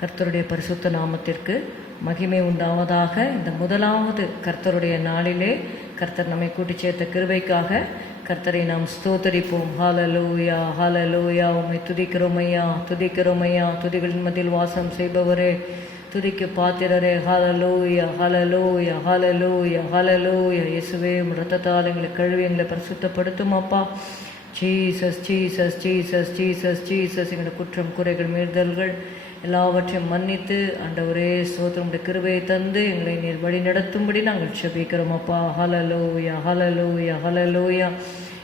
கர்த்தருடைய பரிசுத்த நாமத்திற்கு மகிமை உண்டாவதாக. இந்த முதலாவது கர்த்தருடைய நாளிலே கர்த்தர் நம்மை கூட்டி சேர்த்த கிருபைக்காக கர்த்தரை நாம் ஸ்தோத்தரிப்போம். ஹல்லேலூயா, ஹல்லேலூயா. உம்மை துதிக்கிறோம் ஐயா, துதிக்கிறோம் ஐயா. துதிகளின் மத்தியில் வாசம் செய்பவரே, துதிக்கு பாத்திரரே. ஹல்லேலூயா, ஹல்லேலூயா, ஹல்லேலூயா, ஹல்லேலூயா. இயேசுவே, உம் இரத்தத்தால் எங்களை கழுவி எங்களை பரிசுத்தப்படுத்தும் அப்பா. Jesus, Jesus, Jesus, Jesus, Jesus. எங்களோட குற்றம், குறைகள், மீறுதல்கள் எல்லாவற்றையும் மன்னித்து ஆண்டவரே ஸ்தோத்திரமுடைய கிருபையை தந்து எங்களை நீர் வழி நடத்தும்படி நாங்கள் செபிக்கிறோம் அப்பா. ஹல்லேலூயா, ஹல்லேலூயா, ஹல்லேலூயா.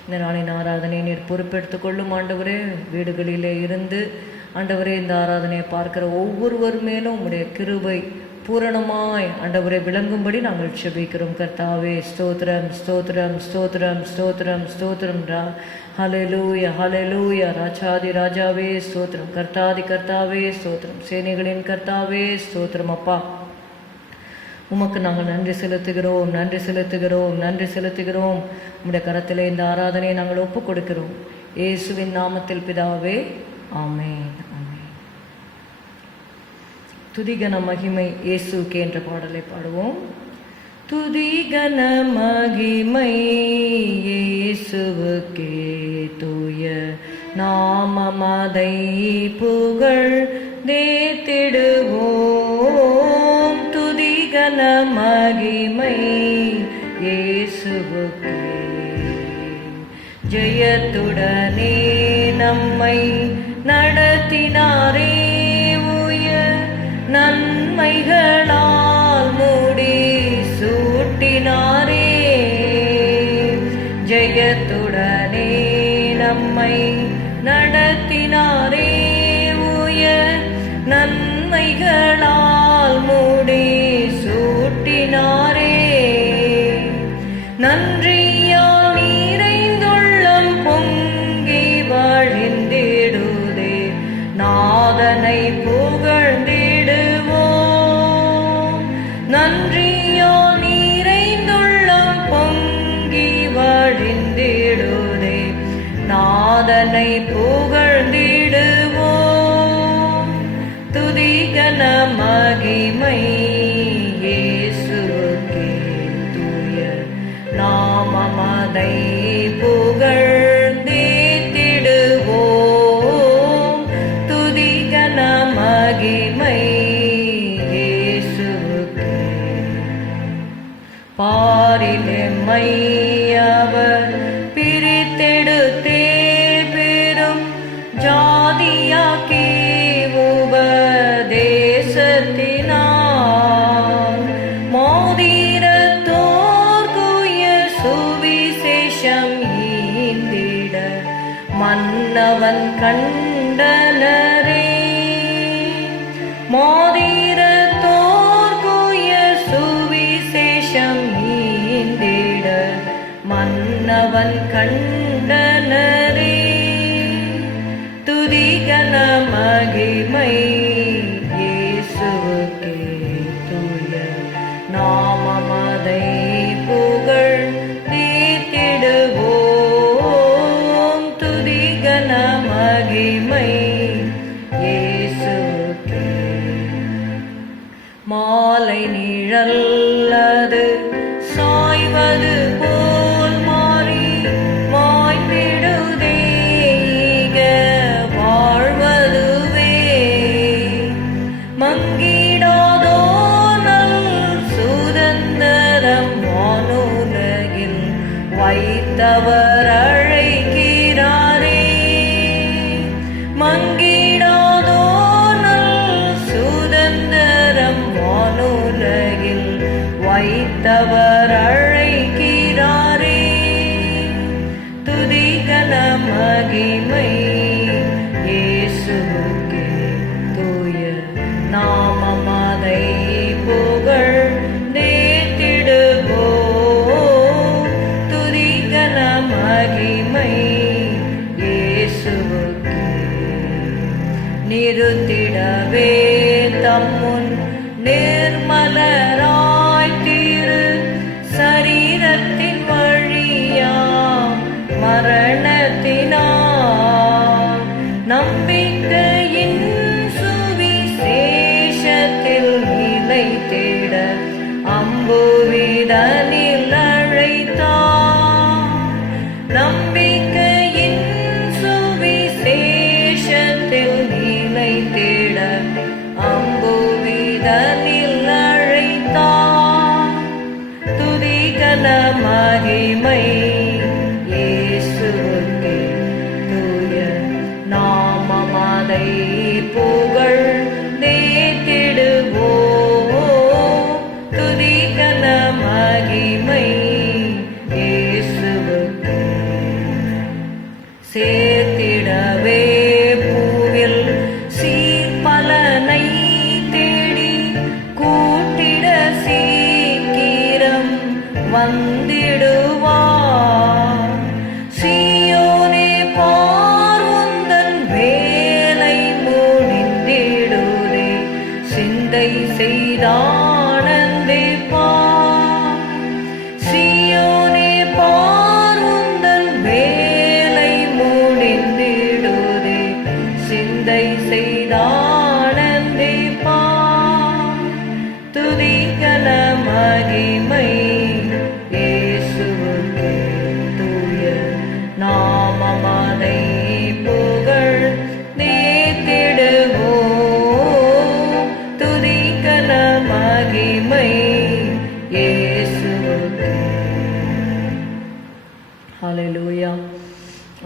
இந்த நாளின் ஆராதனை நீர் பொறுப்பெடுத்துக் கொள்ளும் ஆண்டவரே. வீடுகளிலே இருந்து ஆண்டவரே இந்த ஆராதனையை பார்க்கிற ஒவ்வொருவர் மேலும் உம்முடைய கிருபை பூரணமாய் ஆண்டவரை விளங்கும்படி நாங்கள் செபிக்கிறோம் கர்த்தாவே. ஸ்தோத்திரம், ஸ்தோத்திரம், ஸ்தோத்திரம், ஸ்தோத்திரம், ஸ்தோத்திரம். ஹல்லேலூயா, ஹல்லேலூயா. ராஜாதி ராஜாவே ஸ்தோத்திரம், கர்த்தாதி கர்த்தாவே ஸ்தோத்திரம், சேனைகளின் கர்த்தாவே ஸ்தோத்திரம் அப்பா. உமக்கு நாங்கள் நன்றி செலுத்துகிறோம், நன்றி செலுத்துகிறோம், நன்றி செலுத்துகிறோம். உம்முடைய கரத்திலே இந்த ஆராதனையை நாங்கள் ஒப்புக் கொடுக்கிறோம் இயேசுவின் நாமத்தில் பிதாவே, ஆமென், ஆமென். துதிகன மகிமை இயேசுக்கே என்ற பாடலை பாடுவோம். துதிகன மகிமை இயேசுவுக்கே, தூய நாமமதை புகழ் தேத்திடுவோம். துதிகன மகிமை இயேசுவுக்கே, ஜெயத்துடனே நம்மை நடத்தினாரே, நன்மைகளால் மூடி சூட்டினாரே. ஜெயத்துடனே நம்மை நடத்தினாரே, உயர் நன்மைகளால் மூடி சூட்டினாரே. நன்றியால் நிறைந்துள்ளம் பொங்கி வழிந்திடுதே, நாதனை புகழ்ந்தே. நன்றியால் நிறைந்துள்ளம் பொங்கி வழிந்திடுதே, நாதனை புகழ்ந்திடுவோம். துதிகன மகிமை இயேசுவுக்கே, தூய நாமமதை புகழ் தேத்திடுவோம். துதிகன மகிமை பாரிலெம்மை அவர் பிரித்தெடுத்தே, பெரும் ஜாதியாக்கி உபதேசத்தினார். மோதிரத்தோர்க்குய சுவிசேஷம் ஈந்திட மன்னவன் கண்டனரே. மோதிரத்தோர்க்குய சுவிசேஷம் ஈந்திட மன்னவன் கண்டனரே. துதிகன மகிமை இயேசுவுக்கே, தூய நாமமதை புகழ் தேத்திடுவோம். துதிகன மகிமை இயேசுவுக்கே. மாலை நிழல்லது சாய்வது போல் மாறி மாய்ந்திடுதே, ஈக வாழ்வதுவே. மங்கிடாதோ நல் சுதந்தரம் வானுலகில் வைத்தவர் அழைக்கிறாரே. மங்கிடாதோ நல் சுதந்தரம் வானுலகில் வைத்தவர் அழைக்கிறாரே. துதிகன மகிமை இயேசுவுக்கே, தூய நாமமதை புகழ் தேத்திடுவோம். துதிகன மகிமை இயேசுவுக்கே. நிறுத்திடவே தம்முன் நிர்மலராய் திரு சரீரத்தின் வழியாம் மரணத்தினார் நம்பிக்கையின் சுவிசேஷம் அம்புவிதனில் அழைத்தார். நம்பிக்கையின் சுவிசேஷத்தில் நிலைத்திட அம்புவிதனில் அழைத்தார். துதிகன மகிமை இயேசுவுக்கே, தூய நாமமதை புகழ் தேத்திடுவோம். துதிகன மகிமை இயேசுவுக்கே. சேர்த்திடவே பூவில் சீர்பலனை தேடி கூட்டிட சீக்கிரம் வந்திடுவார். சீயோனே பார், உந்தன் வேலை முடிந்திடுதே, சிந்தை செய்தானந்திப்பார். சீயோனே பார், உந்தன் வேலை முடிந்திடுதே, சிந்தை செய்தானந்திப்பார். துதிகன மகிமை இயேசுவுக்கே, தூய நாமமதை புகழ் தேத்திடுவோம். துதிகன மகிமை இயேசுவுக்கே. ஹல்லேலூயா.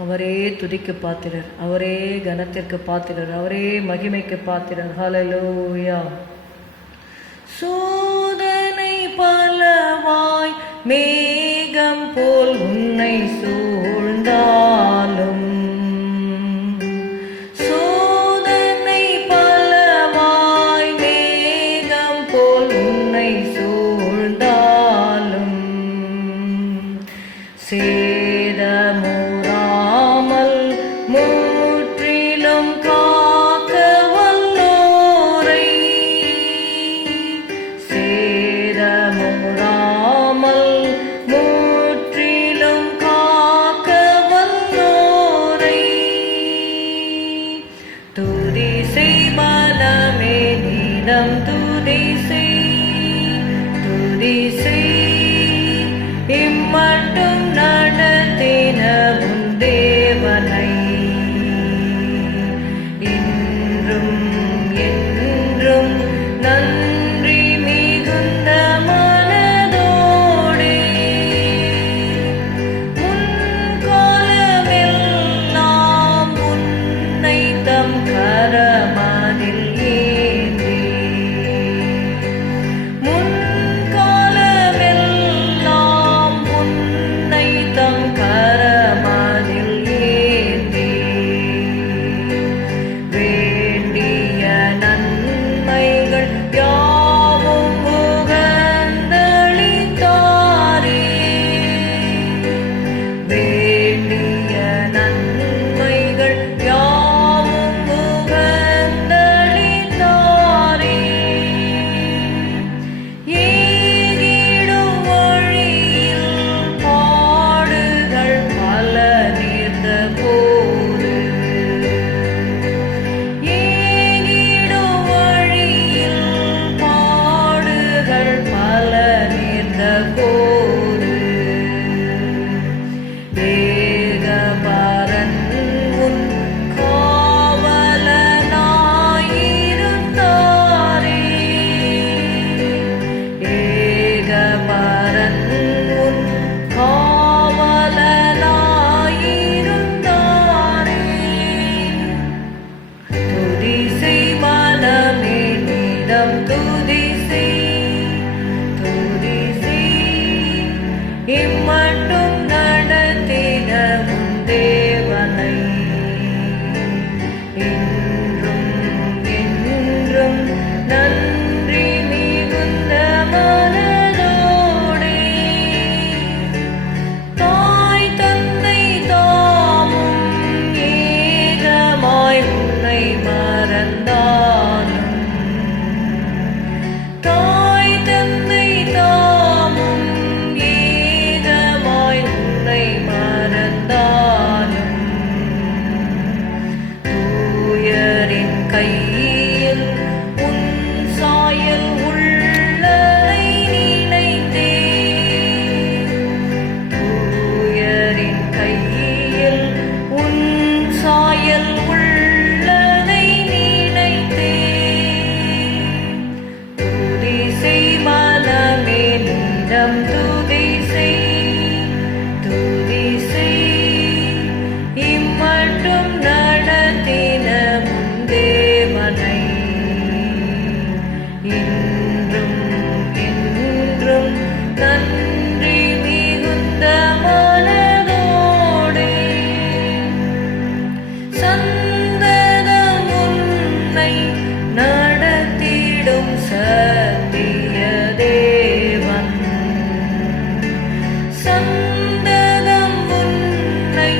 அவரே துதிக்கு பாத்திரர், அவரே கனத்திற்கு பாத்திரர், அவரே மகிமைக்கு பாத்திரர். ஹல்லேலூயா. சோதனை பலவாய் மேகம் போல் உன்னை சூழ்ந்தாலும், சோதனை பலவாய் மேகம் போல் உன்னை சூழ்ந்தாலும், சேதமுறாமல் முற்றிலும் காக்க வல்லோரை, சேதமுறாமல் முற்றிலும் காக்க வல்லோரை, சத்திய தேவன். சந்ததம் உன்னை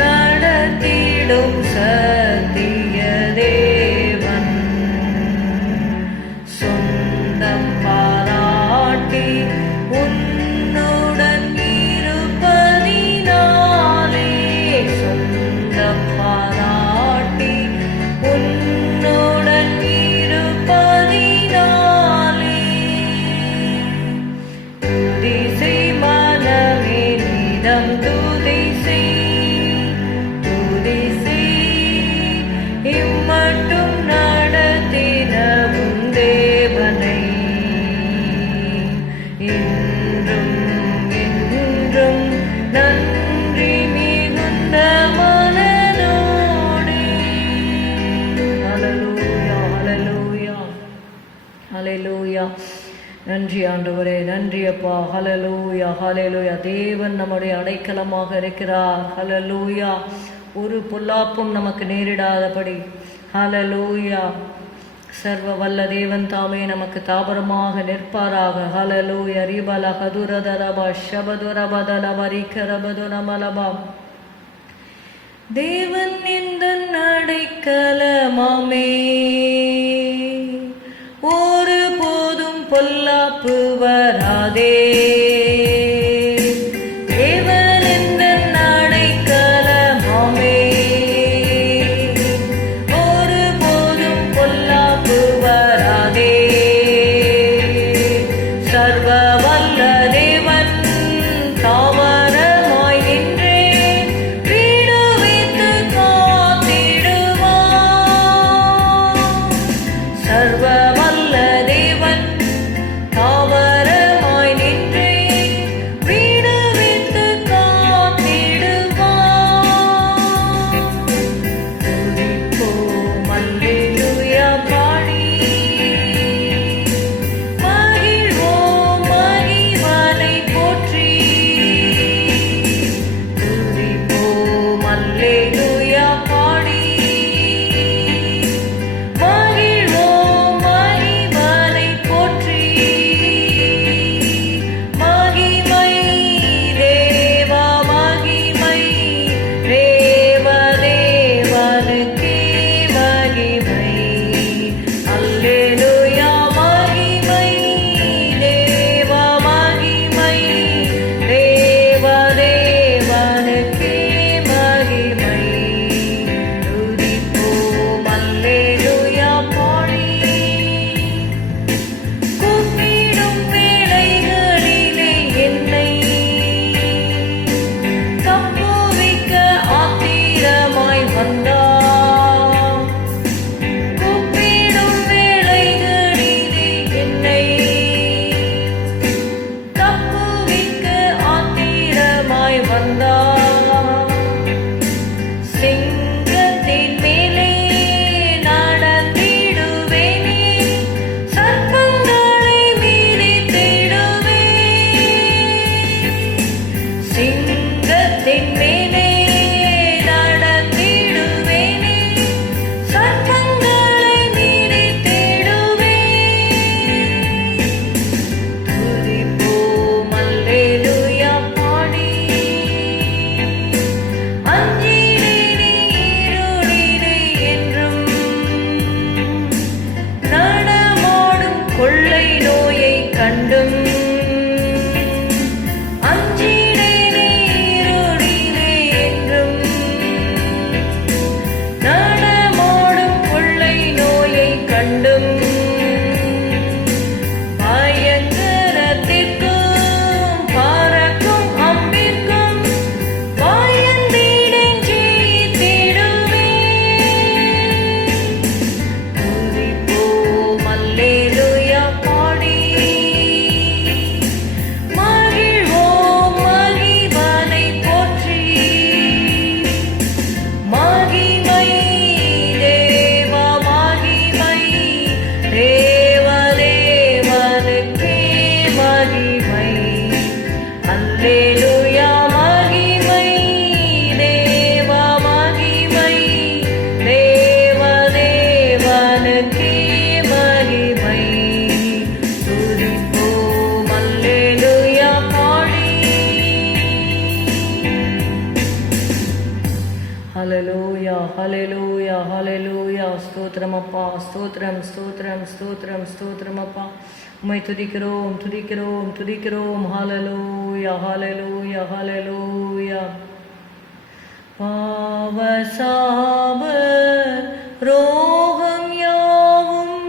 நடத்திடும் சத்திய தேவன். சொந்தம் பாராட்டி உன்னுடன் இருப்பதினாலே, சொந்தம் பாராட்டி உன்னுடன் இருப்பதினாலே, துதி செய் மனமே நிதம் துதி செய், துதி செய் இம்மட்டும் நடத்தின உன் தேவனை. இன்றும் என்றும் நன்றி மிகுந்த மனதோடே. ஹல்லேலூயா, ஹல்லேலூயா, ஹல்லேலூயா. நன்றி ஆண்டவரே, நன்றி அப்பா. ஹல்லேலூயா, ஹல்லேலூயா. தேவன் நம்முடைய அடைக்கலமாக இருக்கிறார். ஹல்லேலூயா. ஒரு பொல்லாப்பும் நமக்கு நேரிடாதபடி. ஹல்லேலூயா. சர்வ வல்ல தேவன் தாமே நமக்கு தாபரமாக நிற்பாராக. ஹல்லேலூயா. ரிபல கதுரதரப ஷபதுரபதலப ரிகரபதுனமலபா. தேவன் இந்த அடைக்கலமாமே, ஒரு போதும் பொல்லாப்பு வராதே. தேவன் இந்த அடைக்கலமாமே, ஒரு போதும் பொல்லாப்பு வராதே. சர்வ வல்ல தேவன் தாவரமாய் நின்றே விடுவித்து காத்திடுவார். சர்வ வல்ல தேவன் தாவரமாய் நின்றே விடுவித்து காத்திடுவார். துதிப்போம் அல்லேலூயா பாடி, மகிழ்வோம் மகிழ்வனை போற்றி. துதிப்போம் அல்லேலூயா பாடி, மகிழ்வோம் ஹalleluya ஹalleluya. ஸ்தோத்திரம் அப்பா, ஸ்தோத்திரம் ஸ்தோத்திரம் ஸ்தோத்திரம் ஸ்தோத்திரம் அப்பா. உம்மை துதிக்கிறோம் துதிக்கிறோம் துதிக்கிறோம். ஹalleluya ஹalleluya ஹalleluya. பாவசாப ரோகம் யாவும்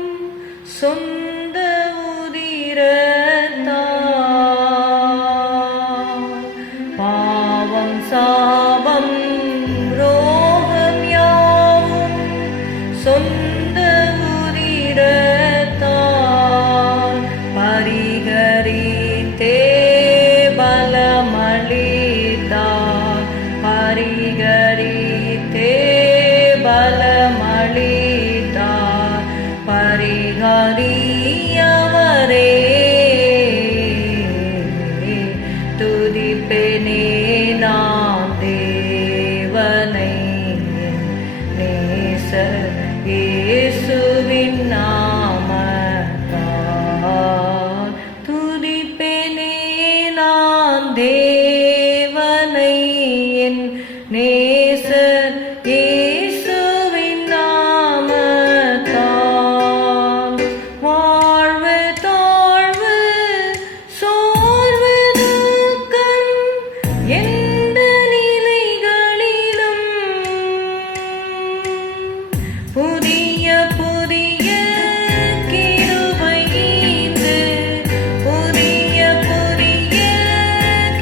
சொந்த உதிரத்தால், பாவம் சாபம் ரோகம் யாவும் சொந்த உதிரத்தால் பரிகரித்தே பலமளித்தார், பரிகரித்தே பலமளித்தார், பரிகரியவரே துதிப்பேனே நான் தேவனை, நேசர் இயேசுவின் நாமத்தால். துதிப்பேனே நான் தேவனை, என் நேசர் இயேசுவின் நாமத்தால். வாழ்வு தாழ்வு சோர்வு துக்கம் எந்த நிலைகளிலும் புதிய புதிய கிருபை ஈந்து, புதிய புதிய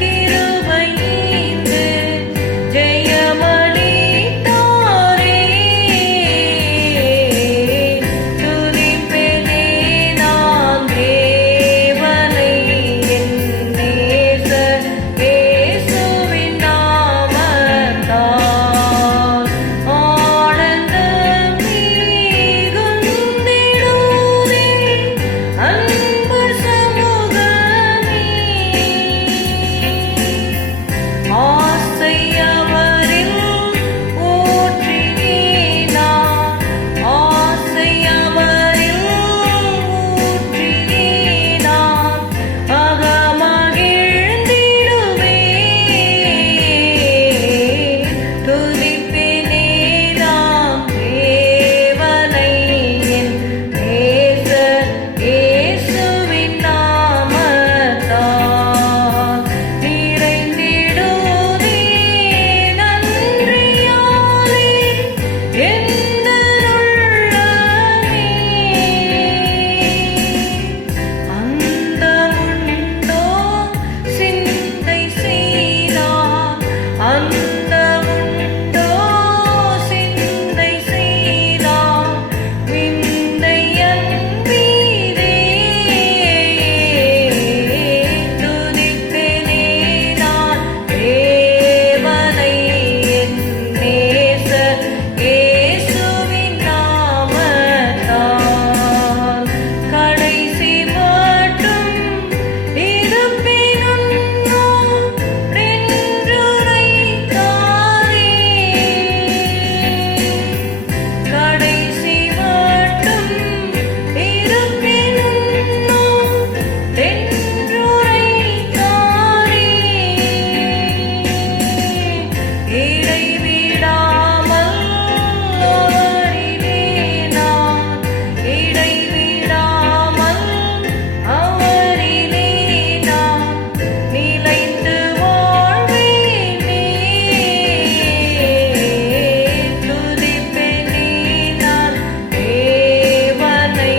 கிருபை ஈந்து ஜெயமளித்தாரே. துதிப்பேனே நான் தேவனை, என் நேசர் இயேசுவின் நாமத்தால். ஆனந்தம் மிகுந்திடுதே அன்பு சமூகமே, ஆசை அவரில் ஊற்றினார், ஆசை அவரில் ஊற்றினார், அகமகிழ்ந்திடுவே. துதிப்பேனே நான் தேவனை, என் நேசர் இயேசுவின் நாமத்தால். நிறைந்திடுதே நன்றியாலே எந்த உள்ளமே, அந்தமுண்டோ சிந்தை செய்தார், அந்தமுண்டோ சிந்தை செய்தார், விந்தை அன்பீரே. துதிப்பேனே நான் தேவனை, என் நேசர் இயேசுவின் நாமத்தால். கடைசி மட்டும் இருப்பேனுன்னோ என்றுரைத்தாரே, கடைசி மட்டும் இருப்பேனுன்னோ என்றுரைத்தாரே. இடைவிடாமல் அவரிலே நான், இடைவிடாமல் அவரிலே நான் நிலைத்து வாழ்வேனே. துதிப்பேனே நான் தேவனை,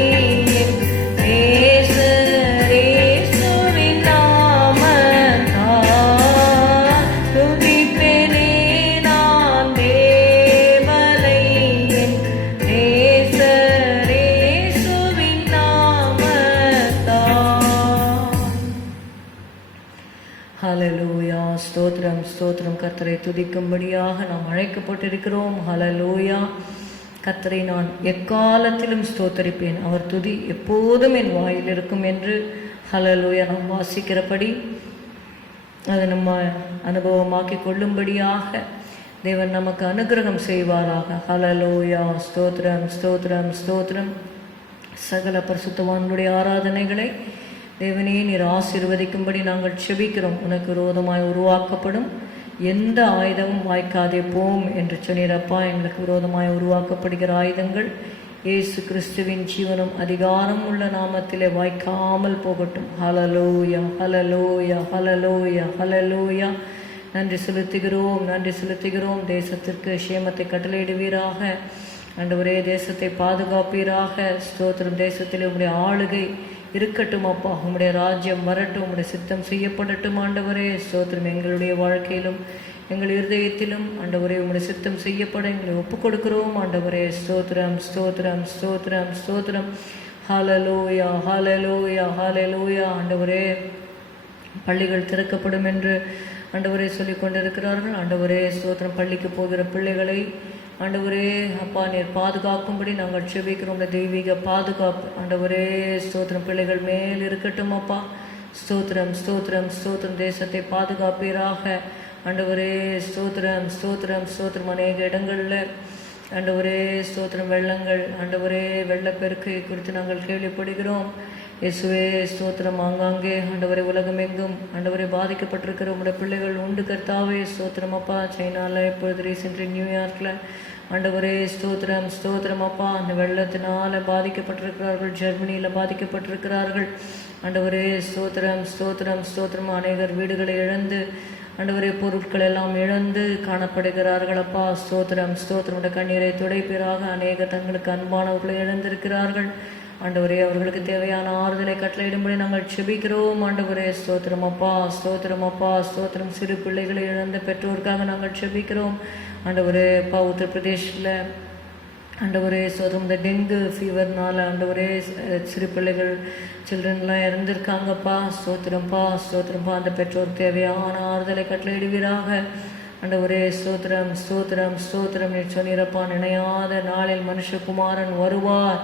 என் நேசர் இயேசுவின் நாமத்தால். துதிப்பேனே நான் தேவனை, என் நேசர் இயேசுவின் நாமத்தால். ஹalleluya. ஸ்தோத்திரம் ஸ்தோத்திரம். கர்த்தரை துதிக்கும்படியாக நாம் அழைக்கப்பட்டிருக்கிறோம். ஹalleluya. கர்த்தரை நான் எக்காலத்திலும் ஸ்தோத்தரிப்பேன், அவர் துதி எப்போதும் என் வாயில் இருக்கும் என்று ஹalleluya நாம் வாசிக்கிறபடி அதை நம்ம அனுபவமாக்கி கொள்ளும்படியாக தேவன் நமக்கு அனுகிரகம் செய்வாராக. ஹalleluya. ஸ்தோத்திரம் ஸ்தோத்திரம் ஸ்தோத்திரம். சகல பரிசுத்தவான்களுடைய ஆராதனைகளை தேவனே நீர் ஆசீர்வதிக்கும்படி நாங்கள் செபிக்கிறோம். உனக்கு விரோதமாய் உருவாக்கப்படும் எந்த ஆயுதமும் வாய்க்காதே போம் என்று சொன்னீரப்பா. எங்களுக்கு விரோதமாய் உருவாக்கப்படுகிற ஆயுதங்கள் இயேசு கிறிஸ்துவின் ஜீவனும் அதிகாரம் உள்ள நாமத்திலே வாய்க்காமல் போகட்டும். ஹல்லேலூயா, ஹல்லேலூயா, ஹல்லேலூயா, ஹல்லேலூயா. நன்றி செலுத்துகிறோம், நன்றி செலுத்துகிறோம். தேசத்திற்கு க்ஷேமத்தை கட்டளையிடுவீராக ஆண்டவரே. தேசத்தை பாதுகாப்பீராக. ஸ்தோத்திரம். தேசத்தில் உம்முடைய ஆளுகை இருக்கட்டும் அப்பா. உம்முடைய ராஜ்யம் வரட்டும், உம்முடைய சித்தம் செய்யப்படட்டும் ஆண்டவரே. ஸ்தோத்திரம். எங்களுடைய வாழ்க்கையிலும் எங்கள் இருதயத்திலும் ஆண்டவரே உம்முடைய சித்தம் செய்யப்பட எங்களை ஒப்புக் கொடுக்கிறோம் ஆண்டவரே. ஸ்தோத்திரம், ஸ்தோத்திரம், ஸ்தோத்திரம், ஸ்தோத்திரம். ஹல்லேலூயா, ஹல்லேலூயா, ஹல்லேலூயா. ஆண்டவரே, பள்ளிகள் திறக்கப்படும் என்று ஆண்டவரே சொல்லிக் கொண்டிருக்கிறார்கள். ஆண்டவரே ஸ்தோத்திரம். பள்ளிக்கு போகிற பிள்ளைகளை ஆண்டவரே அப்பா நீர் பாதுகாக்கும்படி நாங்கள் செபிக்கிறோம். தெய்வீக பாதுகாப்பு ஆண்டவரே ஸ்தோத்திரம் பிள்ளைகள் மேல் இருக்கட்டும் அப்பா. ஸ்தோத்திரம், ஸ்தோத்திரம், ஸ்தோத்திரம். தேசத்தை பாதுகாப்பீராக ஆண்டவரே. ஸ்தோத்திரம், ஸ்தோத்திரம், ஸ்தோத்திரம். அநேக இடங்களில் ஆண்டவரே ஸ்தோத்திரம் வெள்ளங்கள் ஆண்டவரே வெள்ளப்பெருக்கை குறித்து நாங்கள் கேள்விப்படுகிறோம். இயேசுவே ஸ்தோத்திரம். ஆங்காங்கே ஆண்டவரே உலகமெங்கும் ஆண்டவரை பாதிக்கப்பட்டிருக்கிற உங்களுடைய பிள்ளைகள் உண்டு கர்த்தாவே. ஸ்தோத்திரம் அப்பா. சைனாவில் இப்பொழுது ரீசெண்ட்லி நியூயார்க்கில் ஆண்டவரே ஸ்தோத்திரம், ஸ்தோத்திரம் அப்பா. அந்த வெள்ளத்தினால் பாதிக்கப்பட்டிருக்கிறார்கள். ஜெர்மனியில் பாதிக்கப்பட்டிருக்கிறார்கள் ஆண்டவரே. ஸ்தோத்திரம், ஸ்தோத்திரம், ஸ்தோத்திரம். அநேகர் வீடுகளை இழந்து ஆண்டவரே பொருட்கள் எல்லாம் இழந்து காணப்படுகிறார்கள் அப்பா. ஸ்தோத்திரம், ஸ்தோத்திரம். கண்ணீரை துடைப்பீராக. அநேகர் தங்களுக்கு அன்பானவர்களை இழந்திருக்கிறார்கள் ஆண்டவரே. அவர்களுக்கு தேவையான ஆறுதலை கட்டளையிடும்படி நாங்கள் செபிக்கிறோம் ஆண்டவரே. ஸ்தோத்திரம் அப்பா, ஸ்தோத்திரம் அப்பா, ஸ்தோத்திரம். சிறு பிள்ளைகளை இழந்த பெற்றோருக்காக நாங்கள் செபிக்கிறோம் ஆண்டவரே. அப்பா உத்தரப்பிரதேஷில் ஆண்டவரே ஸ்தோத்திரம். இந்த டெங்கு ஃபீவர்னால ஆண்டவரே சிறு பிள்ளைகள் சில்ட்ரன்லாம் இறந்துருக்காங்கப்பா. ஸ்தோத்திரம்ப்பா, ஸ்தோத்திரம்ப்பா. அந்த பெற்றோர் தேவையான ஆறுதலை கட்டளையிடுவீராக ஆண்டவரே. ஸ்தோத்திரம், ஸ்தோத்திரம், ஸ்தோத்திரம். நீ சொன்னீரப்பா நினையாத நாளில் மனுஷகுமாரன் வருவார்,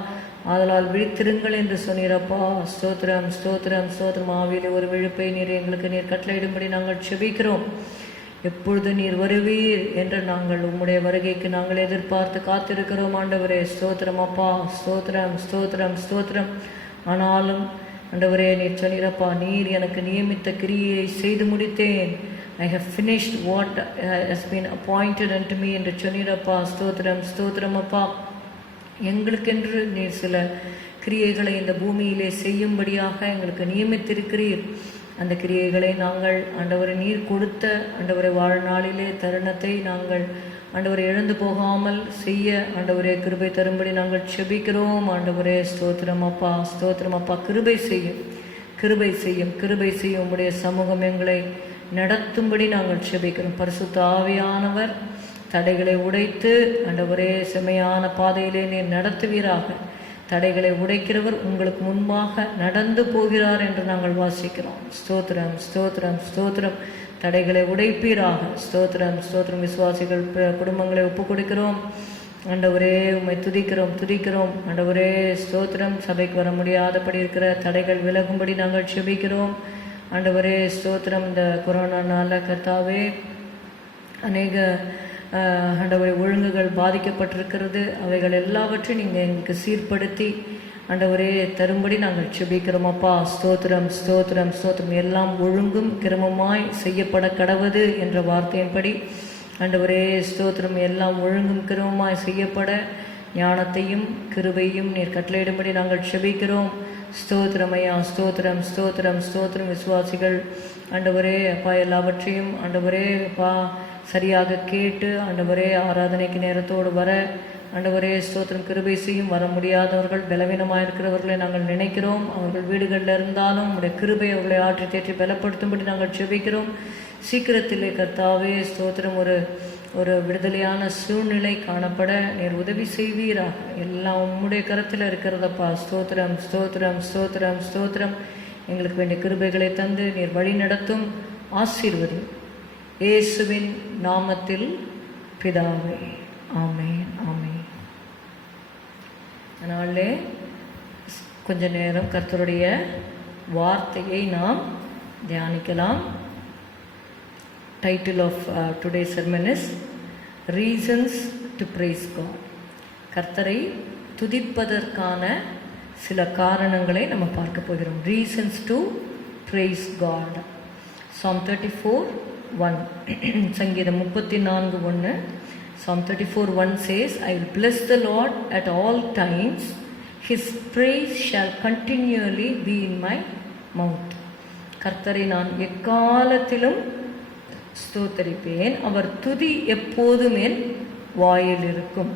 ஆதலால் விழித்திருங்கள் என்று சொன்னீரப்பா. ஸ்தோத்திரம், ஸ்தோத்திரம், ஸ்தோத்திரம். ஆவியிலே ஒரு விழுப்பை நீர் எங்களுக்கு நீர் கட்டளையிடும்படி நாங்கள் செபிக்கிறோம். எப்பொழுது நீர் வருவீர் என்று நாங்கள் உம்முடைய வருகைக்கு நாங்கள் எதிர்பார்த்து காத்திருக்கிறோம் ஆண்டவரே. ஸ்தோத்திரம் அப்பா. ஸ்தோத்திரம், ஸ்தோத்திரம், ஸ்தோத்திரம். ஆனாலும் ஆண்டவரே நீர் சொன்னீரப்பா நீர் எனக்கு நியமித்த கிரியை செய்து முடித்தேன். I have finished what has been appointed unto me என்று சொன்னீரப்பா. ஸ்தோத்திரம், ஸ்தோத்திரம் அப்பா. எங்களுக்கென்று நீர் சில கிரியைகளை இந்த பூமியிலே செய்யும்படியாக எங்களுக்கு நியமித்திருக்கிறீர். அந்த கிரியைகளை நாங்கள் ஆண்டவரை நீர் கொடுத்த ஆண்டவரை வாழ்நாளிலே தருணத்தை நாங்கள் ஆண்டவரை இழந்து போகாமல் செய்ய ஆண்டவரே கிருபை தரும்படி நாங்கள் செபிக்கிறோம் ஆண்டவரே. ஸ்தோத்திரம் அப்பா, ஸ்தோத்திரம் அப்பா. கிருபை செய்யும், கிருபை செய்யும், கிருபை செய்யும். உம்முடைய சமூகம் எங்களை நடத்தும்படி நாங்கள் செபிக்கிறோம். பரிசுத்த ஆவியானவர் தடைகளை உடைத்து ஆண்டவரே செம்மையான பாதையிலே நீர் நடத்துவீராக. தடைகளை உடைக்கிறவர் உங்களுக்கு முன்பாக நடந்து போகிறார் என்று நாங்கள் வாசிக்கிறோம். ஸ்தோத்திரம், ஸ்தோத்திரம், ஸ்தோத்திரம். தடைகளை உடைப்பீராக. ஸ்தோத்திரம், ஸ்தோத்திரம். விசுவாசிகள் குடும்பங்களை ஒப்புக் கொடுக்கிறோம் ஆண்டவரே. உம்மை துதிக்கிறோம், துதிக்கிறோம் ஆண்டவரே. ஸ்தோத்திரம். சபைக்கு வர முடியாதபடி இருக்கிற தடைகள் விலகும்படி நாங்கள் செபிக்கிறோம் ஆண்டவரே. ஸ்தோத்திரம். இந்த கொரோனானால கர்த்தாவே அநேக ஆண்டவரை ஒழுங்குகள் பாதிக்கப்பட்டிருக்கிறது. அவைகள் எல்லாவற்றையும் நீங்கள் எங்களுக்கு சீர்படுத்தி ஆண்டவரே தரும்படி நாங்கள் செபிக்கிறோம் அப்பா. ஸ்தோத்திரம், ஸ்தோத்திரம், ஸ்தோத்திரம். எல்லாம் ஒழுங்கும் கிரமமாய் செய்யப்பட கடவது என்ற வார்த்தையின்படி ஆண்டவரே ஸ்தோத்திரம். எல்லாம் ஒழுங்கும் கிரமமாய் செய்யப்பட ஞானத்தையும் கிருபையும் நீர் கட்டளையிடும்படி நாங்கள் செபிக்கிறோம். ஸ்தோத்திரம் ஐயா. ஸ்தோத்திரம், ஸ்தோத்திரம், ஸ்தோத்திரம். விசுவாசிகள் ஆண்டவரே அப்பா எல்லாவற்றையும் ஆண்டவரே அப்பா சரியாக கேட்டு ஆண்டவரே ஆராதனைக்கு நேரத்தோடு வர ஆண்டவரே ஸ்தோத்திரம் கிருபை செய்யும். வர முடியாதவர்கள் பலவீனமாக இருக்கிறவர்களை நாங்கள் நினைக்கிறோம். அவர்கள் வீடுகளில் இருந்தாலும் உங்களுடைய கிருபை அவர்களை ஆற்றி தேற்றி பலப்படுத்தும்படி நாங்கள் செபிக்கிறோம். சீக்கிரத்திலே கர்த்தாவே ஸ்தோத்திரம் ஒரு விடுதலையான சூழ்நிலை காணப்பட நீர் உதவி செய்வீராக. எல்லாம் உம்முடைய கரத்தில் இருக்கிறதப்பா. ஸ்தோத்திரம், ஸ்தோத்திரம், ஸ்தோத்திரம், ஸ்தோத்திரம். எங்களுக்கு வேண்டிய கிருபைகளை தந்து நீர் வழி நடத்தும், ஆசீர்வதி. இயேசுவின் நாமத்தில் பிதாவே, ஆமென், ஆமென். அதனாலே கொஞ்ச நேரம் கர்த்தருடைய வார்த்தையை நாம் தியானிக்கலாம். Title of today's sermon is Reasons to Praise God. கர்த்தரை துதிப்பதற்கான சில காரணங்களை நம்ம பார்க்க போகிறோம். Reasons to Praise God. Psalm 34 1. சங்கீதம் 34:1. Psalm 34:1 says, I will bless the Lord at all times. His praise shall continually be in my mouth. கர்த்தரை நான் எக்காலத்திலும் ஸ்தோத்தரிப்பேன், அவர் துதி எப்போதும் என் வாயில் இருக்கும்.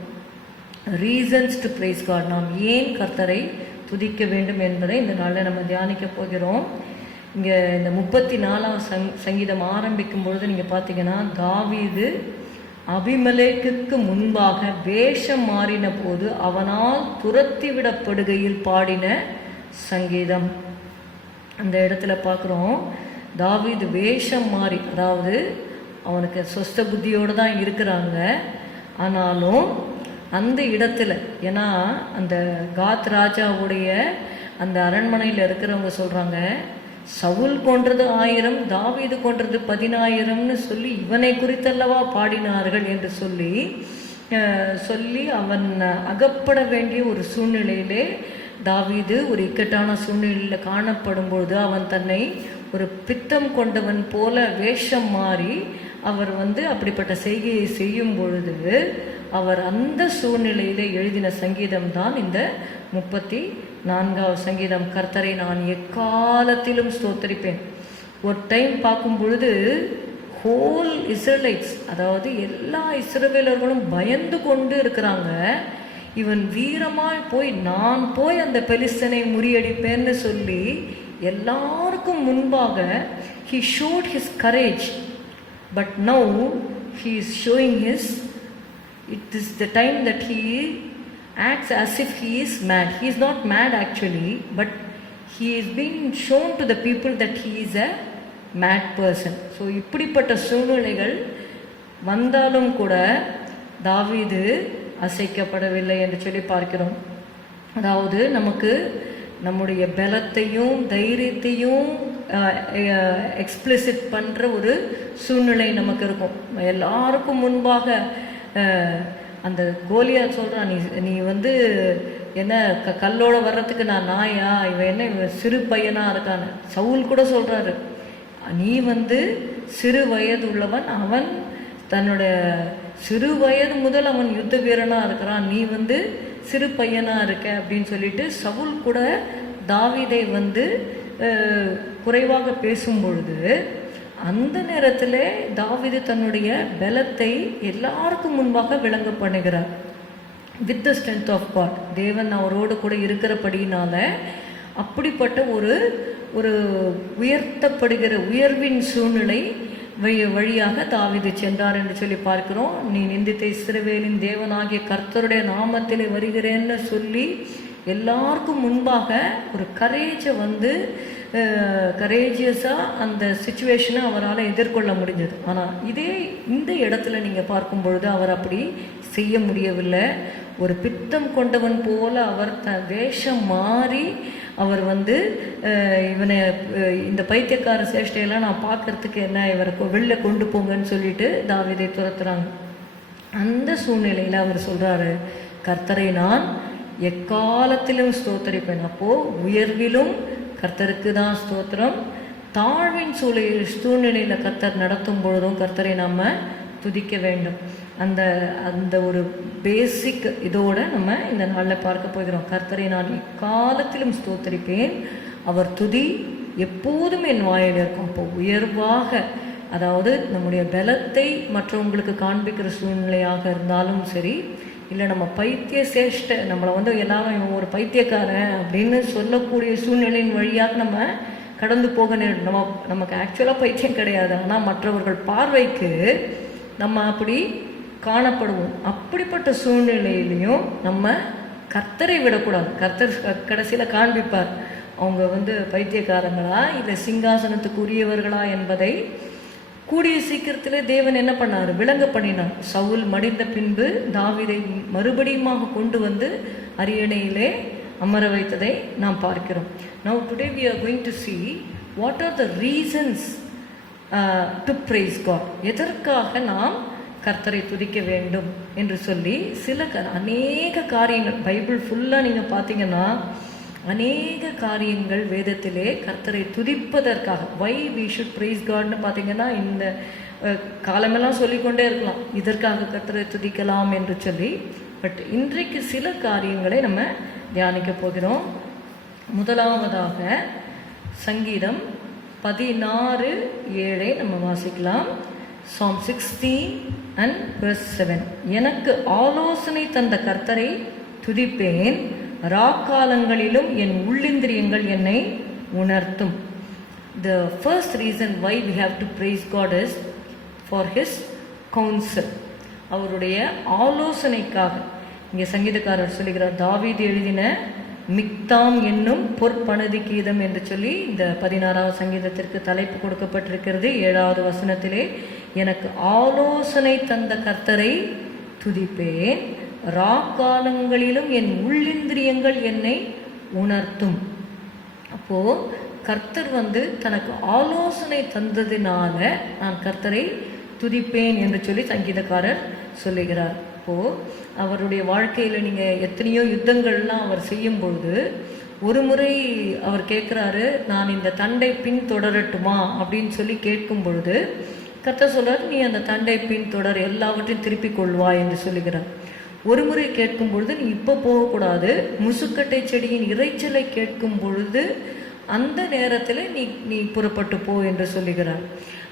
Reasons to praise God. நாம் ஏன் கர்த்தரை துதிக்க வேண்டும் என்பதை இந்த நாளில் நம்ம தியானிக்க போகிறோம். இங்கே இந்த 34வது சங்கீதம் ஆரம்பிக்கும் பொழுது நீங்கள் பார்த்தீங்கன்னா, தாவீது அபிமெலேக்குக்கு முன்பாக வேஷம் மாறின போது அவனால் துரத்தி விடப்படுகையில் பாடின சங்கீதம். அந்த இடத்துல பார்க்குறோம், தாவீது வேஷம் மாறி, அதாவது அவனுக்கு சொஸ்த புத்தியோடு தான் இருக்கிறாங்க. ஆனாலும் அந்த இடத்துல, ஏன்னா அந்த காத் ராஜாவுடைய அந்த அரண்மனையில் இருக்கிறவங்க சொல்கிறாங்க, சவுல் கொன்றது 1000, தாவீது கொன்றது 10000ன்னு சொல்லி இவனை குறித்தல்லவா பாடினார்கள் என்று சொல்லி அவன் அகப்பட வேண்டிய ஒரு சூழ்நிலையிலே தாவீது ஒரு இக்கட்டான சூழ்நிலையில் காணப்படும் பொழுது அவன் தன்னை ஒரு பித்தம் கொண்டவன் போல வேஷம் மாறி அவர் அப்படிப்பட்ட செய்கையை செய்யும் பொழுது அவர் அந்த சூழ்நிலையிலே எழுதின சங்கீதம் தான் இந்த 34வது சங்கீதம். கர்த்தரை நான் எக்காலத்திலும் ஸ்தோத்தரிப்பேன். ஒரு டைம் பார்க்கும் பொழுது ஹோல் இஸ்ரேலைட்ஸ், அதாவது எல்லா இஸ்ரவேலர்களும் பயந்து கொண்டு இருக்கிறாங்க. இவன் வீரமாய் போய் நான் போய் அந்த பெலிஸ்தனை முறியடிப்பேன்னு சொல்லி எல்லாருக்கும் முன்பாக he showed his courage, but now he is showing it is the time that he acts as if he is mad. He is not mad actually, but he is being shown to the people that he is a mad person. So இப்படிப்பட்ட சூழ்நிலைகள் வந்தாலும் கூட தாவீது அசைக்கப்படவில்லை என்று சொல்லி பார்க்கிறோம். அதாவது நமக்கு நம்முடைய பலத்தையும் தைரியத்தையும் எக்ஸ்பிளிசிட் பண்ணுற ஒரு சூழ்நிலை நமக்கு இருக்கும். எல்லாருக்கும் முன்பாக அந்த கோலியாத் சொல்கிறான், நீ என்ன கல்லோட வர்றதுக்கு நான் நாயா, இவன் என்ன இவன் சிறு பையனாக இருக்கான்னு. சவுல் கூட சொல்கிறாரு, நீ சிறு வயது உள்ளவன், அவன் தன்னுடைய சிறு வயது முதல் அவன் யுத்த வீரனாக இருக்கிறான், நீ சிறு பையனாக இருக்க அப்படின்னு சொல்லிட்டு சவுல் கூட தாவீதை குறைவாக பேசும் பொழுது அந்த நேரத்தில் தாவீது தன்னுடைய பலத்தை எல்லாருக்கும் முன்பாக விளங்க பண்ணுகிறார். With the strength of God, தேவன் அவரோடு கூட இருக்கிறபடினால அப்படிப்பட்ட ஒரு உயர்த்தப்படுகிற உயர்வின் சூழ்நிலை வழியாக தாவீது சென்றார் என்று சொல்லி பார்க்கிறோம். நீ நிந்தித்த இஸ்ரவேலின் தேவனாகிய கர்த்தருடைய நாமத்திலே வருகிறேன்னு சொல்லி எல்லாருக்கும் முன்பாக ஒரு கரேஜியஸாக அந்த சுச்சுவேஷனை அவரால் எதிர்கொள்ள முடிஞ்சது. ஆனால் இந்த இடத்துல நீங்கள் பார்க்கும் பொழுது அவர் அப்படி செய்ய முடியவில்லை. ஒரு பித்தம் கொண்டவன் போல அவர் வேஷம் மாறி அவர் இவனை இந்த பைத்தியக்கார சேஷ்டையெல்லாம் நான் பார்க்கறதுக்கு என்ன, இவரை வெளில கொண்டு போங்கன்னு சொல்லிட்டு தாவீதை துரத்துறாங்க. அந்த சூழ்நிலையில் அவர் சொல்கிறாரு, கர்த்தரை நான் எக்காலத்திலும் ஸ்தோத்தரிப்பேன். அப்போது உயர்விலும் கர்த்தருக்கு தான் ஸ்தோத்திரம், தாழ்வின் சூழ்நிலையில் கர்த்தர் நடத்தும் பொழுதும் கர்த்தரை நம்ம துதிக்க வேண்டும். அந்த ஒரு பேசிக் இதோட நம்ம இந்த நாளில் பார்க்க போகிறோம். கர்த்தரை நான் எக்காலத்திலும் ஸ்தோத்தரிப்பேன், அவர் துதி எப்போதும் என் வாயில் இருக்கும். அப்போ உயர்வாக, அதாவது நம்முடைய பலத்தை மற்றவங்களுக்கு காண்பிக்கிற சூழ்நிலையாக இருந்தாலும் சரி, இல்லை நம்ம பைத்திய சேஷ்டை, நம்மளை எல்லாரும் இவன் ஒரு பைத்தியக்காரன் அப்படின்னு சொல்லக்கூடிய சூழ்நிலையின் வழியாக நம்ம கடந்து போக நேரிடும். நமக்கு ஆக்சுவலாக பைத்தியம் கிடையாது, ஆனால் மற்றவர்கள் பார்வைக்கு நம்ம அப்படி காணப்படுவோம். அப்படிப்பட்ட சூழ்நிலையிலையும் நம்ம கர்த்தரை விடக்கூடாது. கர்த்தர் கடைசியில் காண்பிப்பார் அவங்க பைத்தியக்காரங்களா இல்லை சிங்காசனத்துக்கு உரியவர்களா என்பதை கூடிய சீக்கிரத்திலே தேவன் என்ன பண்ணார், விளங்க பண்ணினார். சவுல் மடிந்த பின்பு தாவீதை மறுபடியுமாக கொண்டு அரியணையிலே அமர வைத்ததை நாம் பார்க்கிறோம். Now today we are going to see what are the reasons to praise God. எதற்காக நாம் கர்த்தரை துதிக்க வேண்டும் என்று சொல்லி அநேக காரியங்கள் பைபிள் ஃபுல்லாக நீங்கள் பார்த்தீங்கன்னா அநேக காரியங்கள் வேதத்திலே கர்த்தரை துதிப்பதற்காக, வை வி ஷுட் ப்ரைஸ் காட்னு பார்த்தீங்கன்னா இந்த காலமெல்லாம் சொல்லிக்கொண்டே இருக்கலாம், இதற்காக கர்த்தரை துதிக்கலாம் என்று சொல்லி. பட் இன்றைக்கு சில காரியங்களை நம்ம தியானிக்க போகிறோம். முதலாவதாக சங்கீதம் 16:7 நம்ம வாசிக்கலாம். Psalm 16 and verse 7. எனக்கு ஆலோசனை தந்த கர்த்தரை துதிப்பேன், ராக்காலங்களிலும் என் உள்ளிந்திரியங்கள் என்னை உணர்த்தும். The first reason why we have to praise God is for his counsel. அவருடைய ஆலோசனைக்காக. இங்கே சங்கீதக்காரர் சொல்லுகிறார், தாவீது எழுதின மிக்தாம் என்னும் பொற்பனதி கீதம் என்று சொல்லி இந்த 16வது சங்கீதத்திற்கு தலைப்பு கொடுக்கப்பட்டிருக்கிறது. 7வது வசனத்திலே, எனக்கு ஆலோசனை தந்த கர்த்தரை துதிப்பேன், ராக்காலங்களிலும் என் உள்ளிந்திரியங்கள் என்னை உணர்த்தும். அப்போ கர்த்தர் தனக்கு ஆலோசனை தந்ததினால நான் கர்த்தரை துதிப்பேன் என்று சொல்லி சங்கீதக்காரர் சொல்லுகிறார். அப்போ அவருடைய வாழ்க்கையில நீங்க எத்தனையோ யுத்தங்கள்லாம் அவர் செய்யும் பொழுது ஒரு முறை அவர் கேட்கிறாரு, நான் இந்த தண்டை பின் தொடரட்டுமா அப்படின்னு சொல்லி கேட்கும் பொழுது கர்த்தர் சொல்றார், நீ அந்த தண்டை பின் தொடர், எல்லாவற்றையும் திருப்பிக் கொள்வாய் என்று சொல்லுகிறார். ஒரு முறை கேட்கும் பொழுது நீ இப்போ போகக்கூடாது, முசுக்கட்டை செடியின் இறைச்சலை கேட்கும் பொழுது அந்த நேரத்தில் நீ புறப்பட்டு போ என்று சொல்லுகிறார்.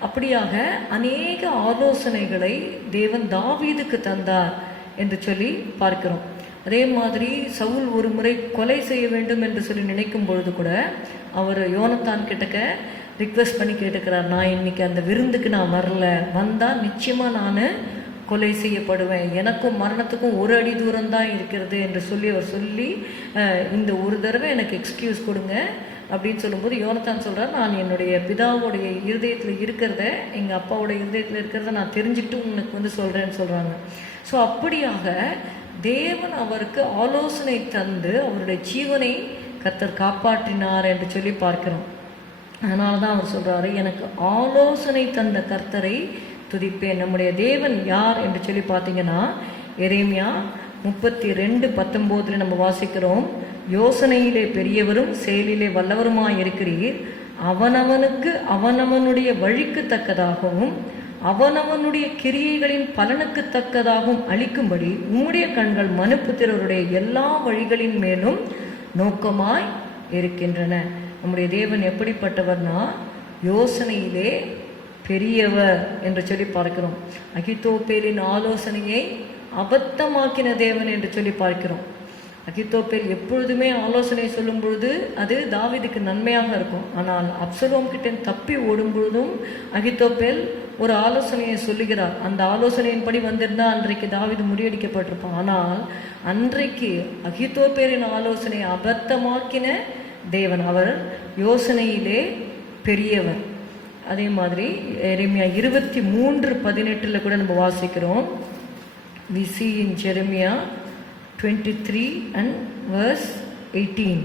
அப்படியாக அநேக ஆலோசனைகளை தேவன் தாவீதுக்கு தந்தார் என்று சொல்லி பார்க்கிறோம். அதே மாதிரி சவுல் ஒரு முறை கொலை செய்ய வேண்டும் என்று சொல்லி நினைக்கும் பொழுது கூட அவர் யோனத்தான் கிட்டக்க ரிக்வெஸ்ட் பண்ணி கேட்டுக்கிறார், நான் இன்னைக்கு அந்த விருந்துக்கு நான் வரல, வந்தால் நிச்சயமாக நான் கொலை செய்யப்படுவேன், எனக்கும் மரணத்துக்கும் ஒரு அடி தூரம்தான் இருக்கிறது என்று சொல்லி அவர் சொல்லி, இந்த ஒரு தடவை எனக்கு எக்ஸ்கியூஸ் கொடுங்க அப்படின்னு சொல்லும்போது யோனத்தான் சொல்கிறார், நான் என்னுடைய பிதாவுடைய இருதயத்தில் இருக்கிறத, எங்கள் அப்பாவுடைய இருதயத்தில் இருக்கிறத நான் தெரிஞ்சுட்டு உனக்கு சொல்கிறேன்னு சொல்கிறாங்க. ஸோ அப்படியாக தேவன் அவருக்கு ஆலோசனை தந்து அவருடைய ஜீவனை கர்த்தர் காப்பாற்றினார் என்று சொல்லி பார்க்கிறோம். அதனால தான் அவர் சொல்கிறாரு, எனக்கு ஆலோசனை தந்த கர்த்தரை துதிப்பேன். நம்முடைய தேவன் யார் என்று சொல்லி பார்த்தீங்கன்னா, எரேமியா 32:19 நம்ம வாசிக்கிறோம், யோசனையிலே பெரியவரும் செயலிலே வல்லவருமாய் இருக்கிறீர், அவனவனுக்கு அவனவனுடைய வழிக்கு தக்கதாகவும் அவனவனுடைய கிரியைகளின் பலனுக்கு தக்கதாகவும் அளிக்கும்படி உம்முடைய கண்கள் மனுப்புத்திரருடைய எல்லா வழிகளின் மேலும் நோக்கமாய் இருக்கின்றன. நம்முடைய தேவன் எப்படிப்பட்டவர்னா, யோசனையிலே பெரியவர் என்று சொல்லி பார்க்கிறோம். அகித்தோப்பேலின் ஆலோசனையை அபத்தமாக்கின தேவன் என்று சொல்லி பார்க்கிறோம். அகித்தோப்பேல் எப்பொழுதுமே ஆலோசனை சொல்லும் பொழுது அது தாவீதுக்கு நன்மையாக இருக்கும். ஆனால் அப்சலோம் கிட்ட தப்பி ஓடும் பொழுதும் அகித்தோப்பேல் ஒரு ஆலோசனையை சொல்லுகிறார். அந்த ஆலோசனையின்படி வந்திருந்தால் அன்றைக்கு தாவீது முறியடிக்கப்பட்டிருப்பான். ஆனால் அன்றைக்கு அகித்தோப்பேலின் ஆலோசனையை அபத்தமாக்கின தேவன், அவர் யோசனையிலே பெரியவர். அதே மாதிரி எரேமியா 23:18 கூட நம்ம வாசிக்கிறோம். We see in Jeremiah 23 and verse 18.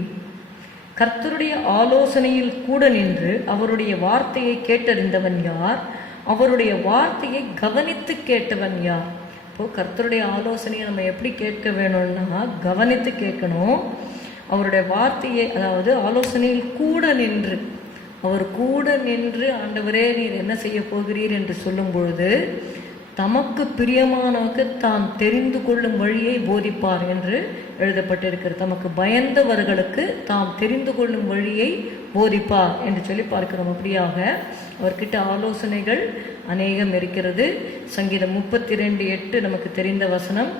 கர்த்தருடைய ஆலோசனையில் கூட நின்று அவருடைய வார்த்தையை கேட்டறிந்தவன் யார்? அவருடைய வார்த்தையை கவனித்து கேட்டவன் யார்? இப்போ கர்த்தருடைய ஆலோசனையை நம்ம எப்படி கேட்க வேணும்னா கவனித்து கேட்கணும். அவருடைய வார்த்தையை, அதாவது ஆலோசனையில் கூட நின்று, அவர் கூட நின்று ஆண்டவரே நீர் என்ன செய்ய போகிறீர் என்று சொல்லும் பொழுது தமக்கு பிரியமானவருக்கு தாம் தெரிந்து கொள்ளும் வழியை போதிப்பார் என்று எழுதப்பட்டிருக்கிறது. தமக்கு பயந்தவர்களுக்கு தாம் தெரிந்து கொள்ளும் வழியை போதிப்பார் என்று சொல்லி பார்க்கிறோம். அப்படியாக அவர்கிட்ட ஆலோசனைகள் அநேகம் இருக்கிறது. சங்கீதம் 32:8 நமக்கு தெரிந்த வசனம்.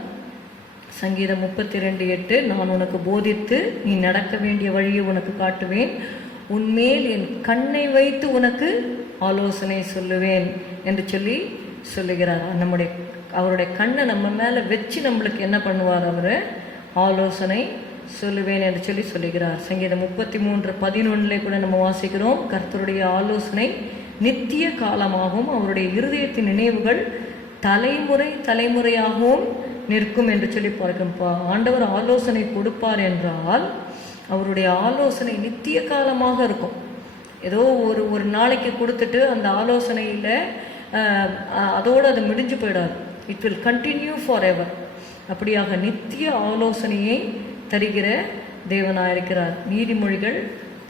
சங்கீதம் 32:8, நான் உனக்கு போதித்து நீ நடக்க வேண்டிய வழியை உனக்கு காட்டுவேன், உன்மேல் என் கண்ணை வைத்து உனக்கு ஆலோசனை சொல்லுவேன் என்று சொல்லி சொல்லுகிறார். அவருடைய கண்ணை நம்ம மேலே வச்சு நம்மளுக்கு என்ன பண்ணுவார்? அவர் ஆலோசனை சொல்லுவேன் என்று சொல்லி சொல்லுகிறார். சங்கீதம் 33:11 கூட நம்ம வாசிக்கிறோம், கர்த்தருடைய ஆலோசனை நித்திய காலமாகவும் அவருடைய இருதயத்தின் நினைவுகள் தலைமுறை தலைமுறையாகவும் நிற்கும் என்று சொல்லி பார்க்கிறோம். ஆண்டவர் ஆலோசனை கொடுப்பார் என்றால் அவருடைய ஆலோசனை நித்திய காலமாக இருக்கும். ஏதோ ஒரு நாளைக்கு கொடுத்துட்டு அந்த ஆலோசனையில் அதோடு அது முடிஞ்சு போயிடாது. It will continue forever. அப்படியாக நித்திய ஆலோசனையை தருகிற தேவனாயிருக்கிறார். நீதிமொழிகள்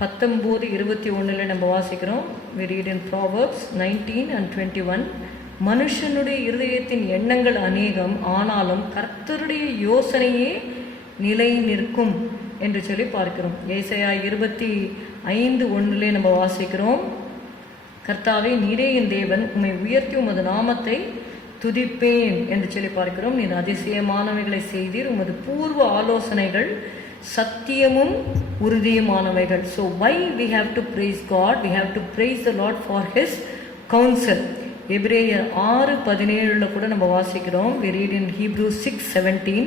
19:21 நம்ம வாசிக்கிறோம். We read in Proverbs 19:21. மனுஷனுடைய இருதயத்தின் எண்ணங்கள் அநேகம், ஆனாலும் கர்த்தருடைய யோசனையே நிலை நிற்கும் என்று சொல்லி பார்க்கிறோம். ஏசாயா 25:1 நம்ம வாசிக்கிறோம். கர்த்தாவே, நீரே என் தேவன், உம்மை உயர்த்தி உமது நாமத்தை துதிப்பேன் என்று சொல்லி பார்க்கிறோம். நீர் அதிசயமானவைகளை செய்தீர், உமது பூர்வ ஆலோசனைகள் சத்தியமும் உறுதியுமானவைகள். So why we have to praise God? We have to praise the Lord for His counsel. எபிரேயர் 6:17 கூட நம்ம வாசிக்கிறோம். We read in Hebrews 6:17.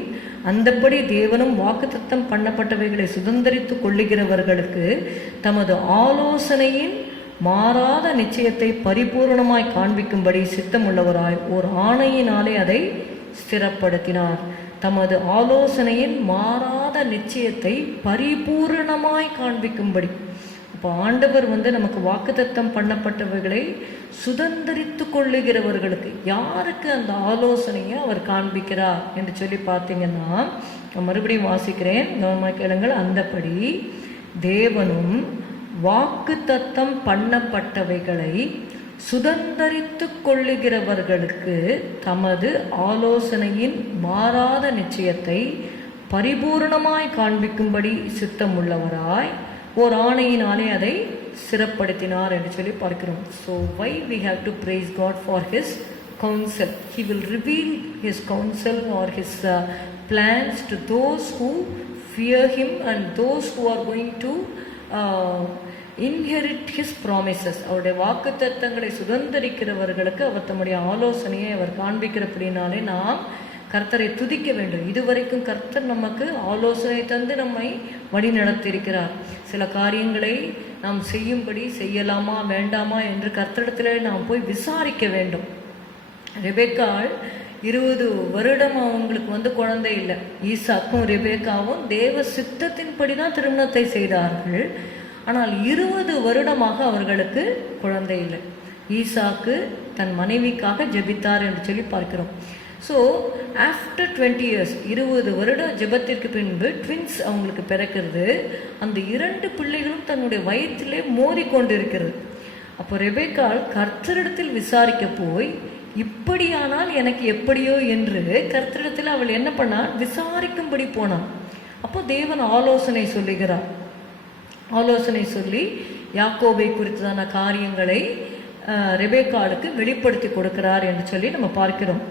அந்தப்படி தேவனும் வாக்குத்தத்தம் பண்ணப்பட்டவைகளை சுதந்தரித்துக் கொள்ளுகிறவர்களுக்கு தமது ஆலோசனையின் மாறாத நிச்சயத்தை பரிபூர்ணமாய் காண்பிக்கும்படி சித்தமுள்ளவராய் ஓர் ஆணையினாலே அதை ஸ்திரப்படுத்தினார். தமது ஆலோசனையின் மாறாத நிச்சயத்தை பரிபூர்ணமாய் காண்பிக்கும்படி. இப்போ ஆண்டவர் நமக்கு வாக்குத்தத்தம் பண்ணப்பட்டவைகளை சுதந்தரித்து கொள்ளுகிறவர்களுக்கு, யாருக்கு அந்த ஆலோசனையை அவர் காண்பிக்கிறார் என்று சொல்லி பார்த்தீங்கன்னா, நான் மறுபடியும் வாசிக்கிறேன், கவனமாக கேளுங்கள். அந்தபடி தேவனும் வாக்குத்தத்தம் பண்ணப்பட்டவைகளை சுதந்தரித்து கொள்ளுகிறவர்களுக்கு தமது ஆலோசனையின் மாறாத நிச்சயத்தை பரிபூர்ணமாய் காண்பிக்கும்படி சித்தமுள்ளவராய் ஓர் ஆணையினாலே அதை சிறப்படுத்தினார் என்று சொல்லி பார்க்கிறோம். So why we have to praise God for His counsel? He will reveal His counsel or His plans to those who fear Him and those who are going to inherit His promises. அவருடைய வாக்குத்தத்தங்களை சுதந்தரிக்கிறவர்களுக்கு அவர் தம்முடைய ஆலோசனையை அவர் காண்பிக்கிறபடினாலே நாம் கர்த்தரை துதிக்க வேண்டும். இதுவரைக்கும் கர்த்தர் நமக்கு ஆலோசனை தந்து நம்மை வழி நடத்தியிருக்கிறார். சில காரியங்களை நாம் செய்யும்படி செய்யலாமா வேண்டாமா என்று கர்த்தரிடத்திலே நாம் போய் விசாரிக்க வேண்டும். ரெபேக்காள் 20 வருடம் அவங்களுக்கு குழந்தை இல்லை. ஈசாக்கும் ரெபேக்காவும் தேவ சித்தத்தின்படி தான் திருமணத்தை செய்தார்கள். ஆனால் 20 வருடமாக அவர்களுக்கு குழந்தை இல்லை. ஈசாக்கு தன் மனைவிக்காக ஜெபித்தார் என்று சொல்லி பார்க்கிறோம். ஸோ ஆஃப்டர் 20 இயர்ஸ், 20 வருட ஜெபத்திற்கு பின்பு ட்வின்ஸ் அவங்களுக்கு பிறக்கிறது. அந்த 2 பிள்ளைகளும் தன்னுடைய வயிற்றிலே மோதிக்கொண்டிருக்கிறது. அப்போ ரெபேக்காள் கர்த்தரிடத்தில் விசாரிக்க போய், இப்படியானால் எனக்கு எப்படியோ என்று கர்த்தரிடத்தில் அவள் என்ன பண்ணாள், விசாரிக்கும்படி போனாள். அப்போ தேவன் ஆலோசனை சொல்லுகிறார். ஆலோசனை சொல்லி யாக்கோபை குறித்ததான காரியங்களை ரெபேக்காளுக்கு வெளிப்படுத்தி கொடுக்கிறார் என்று சொல்லி நம்ம பார்க்கிறோம்.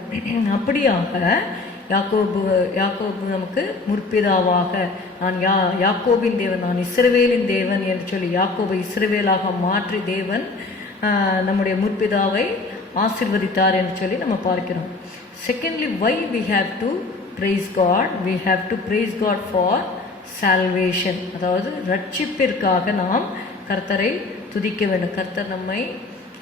அப்படியாக யாக்கோபு நமக்கு முற்பிதாவாக, நான் யாக்கோபின் தேவன், நான் இஸ்ரவேலின் தேவன் என்று சொல்லி யாக்கோபை இஸ்ரவேலாக மாற்றி தேவன் நம்முடைய முற்பிதாவை ஆசீர்வதித்தார் என்று சொல்லி நம்ம பார்க்கிறோம். Secondly, why we have to praise God? We have to praise God for salvation. அதாவது ரட்சிப்பிற்காக நாம் கர்த்தரை துதிக்க வேண்டும். கர்த்தர் நம்மை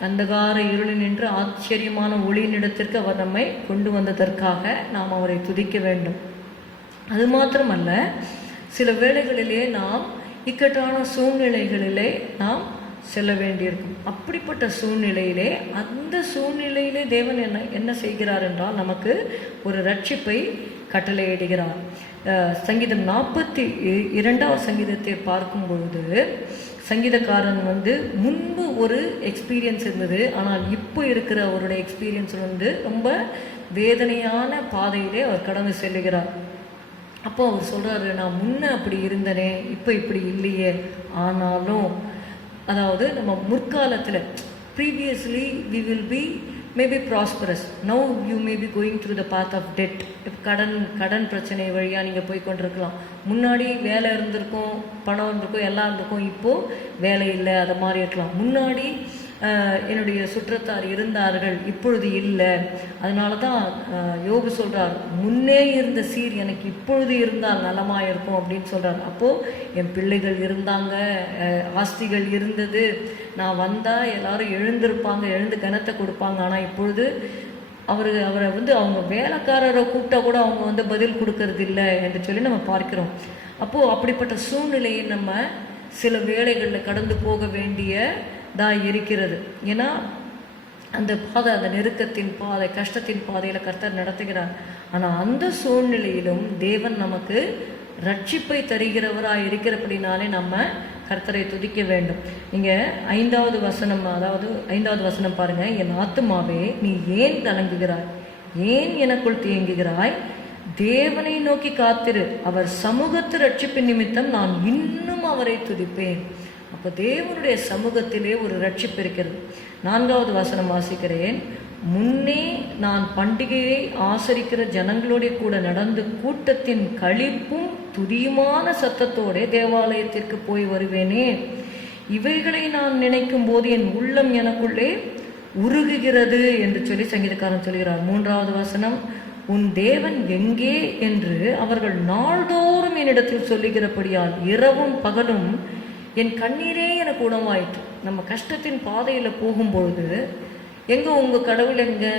அந்தகார இருளில் நின்று ஆச்சரியமான ஒளியினிடத்திற்கு அவர் நம்மை கொண்டு வந்ததற்காக நாம் அவரை துதிக்க வேண்டும். அது மாத்திரமல்ல, சில வேளைகளிலே நாம் இக்கட்டான சூழ்நிலைகளிலே நாம் செல்ல வேண்டியிருக்கும். அப்படிப்பட்ட சூழ்நிலையிலே, அந்த சூழ்நிலையிலே தேவன் என்ன செய்கிறார் என்றால் நமக்கு ஒரு ரட்சிப்பை கட்டளையிடுகிறார். சங்கீதம் 42 சங்கீதத்தை பார்க்கும் பொழுது சங்கீதக்காரன் முன்பு ஒரு எக்ஸ்பீரியன்ஸ் இருந்தது, ஆனால் இப்போ இருக்கிற அவருடைய எக்ஸ்பீரியன்ஸ் ரொம்ப வேதனையான பாதையிலே அவர் கடந்து செல்லுகிறார். அப்போ அவர் சொல்கிறாரு, நான் முன்ன அப்படி இருந்தனே, இப்போ இப்படி இல்லையே. ஆனாலும், அதாவது நம்ம முற்காலத்தில் previously we will be maybe prosperous. Now you may be going through the path of debt. கடன் பிரச்சனை வழியாக நீங்கள் போய் கொண்டிருக்கலாம். முன்னாடி வேலை இருந்திருக்கும், பணம் இருந்திருக்கும், எல்லாம் இருந்திருக்கும். இப்போது வேலை இல்லை, அது மாதிரி இருக்கலாம். முன்னாடி என்னுடைய சுற்றத்தார் இருந்தார்கள், இப்பொழுது இல்லை. அதனால தான் யோபு சொல்கிறார், முன்னே இருந்த சீர் எனக்கு இப்பொழுது இருந்தால் நலமாக இருக்கும் அப்படின்னு சொல்கிறார். அப்போது என் பிள்ளைகள் இருந்தாங்க, ஆஸ்திகள் இருந்தது, நான் வந்தால் எல்லாரும் எழுந்திருப்பாங்க, எழுந்து கனத்தை கொடுப்பாங்க. ஆனால் இப்பொழுது அவரை அவங்க வேலைக்காரரை கூப்பிட்டா கூட அவங்க பதில் கொடுக்கறது இல்லை என்று சொல்லி நம்ம பார்க்கிறோம். அப்போது அப்படிப்பட்ட சூழ்நிலையை நம்ம சில வேளைகளில் கடந்து போக வேண்டியதாக இருக்கிறது. ஏன்னா அந்த பாதை, அந்த நெருக்கத்தின் பாதை, கஷ்டத்தின் பாதையில் கர்த்தர் நடத்துகிறார். ஆனால் அந்த சூழ்நிலையிலும் தேவன் நமக்கு ரட்சிப்பை தருகிறவராக இருக்கிறபடினாலே நம்ம கர்த்தரை துதிக்க வேண்டும். நீங்க 5வது வசனம், அதாவது 5வது வசனம் பாருங்க. என் ஆத்துமாவே நீ ஏன் கலங்குகிறாய், ஏன் எனக்குள் தேங்குகிறாய், தேவனை நோக்கி காத்திரு, அவர் சமூகத்து ரட்சிப்பின் நிமித்தம் நான் இன்னும் அவரை துதிப்பேன். அப்போ தேவனுடைய சமூகத்திலே ஒரு ரட்சிப்பு இருக்கிறது. 4வது வசனம் வாசிக்கிறேன். முன்னே நான் பண்டிகையை ஆசரிக்கிற ஜனங்களோட கூட நடந்து கூட்டத்தின் களிப்பும் துதியுமான சத்தத்தோட தேவாலயத்திற்கு போய் வருவேனே. இவைகளை நான் நினைக்கும் போது என் உள்ளம் எனக்குள்ளே உருகுகிறது என்று சொல்லி சங்கீதக்காரன் சொல்கிறார். 3வது வசனம். உன் தேவன் எங்கே என்று அவர்கள் நாள்தோறும் என்னிடத்தில் சொல்லுகிறபடியால் இரவும் பகலும் என் கண்ணீரே எனக்கு உணவாயிற்று. நம்ம கஷ்டத்தின் பாதையில் போகும்பொழுது எங்கே உங்கள் கடவுள் எங்கே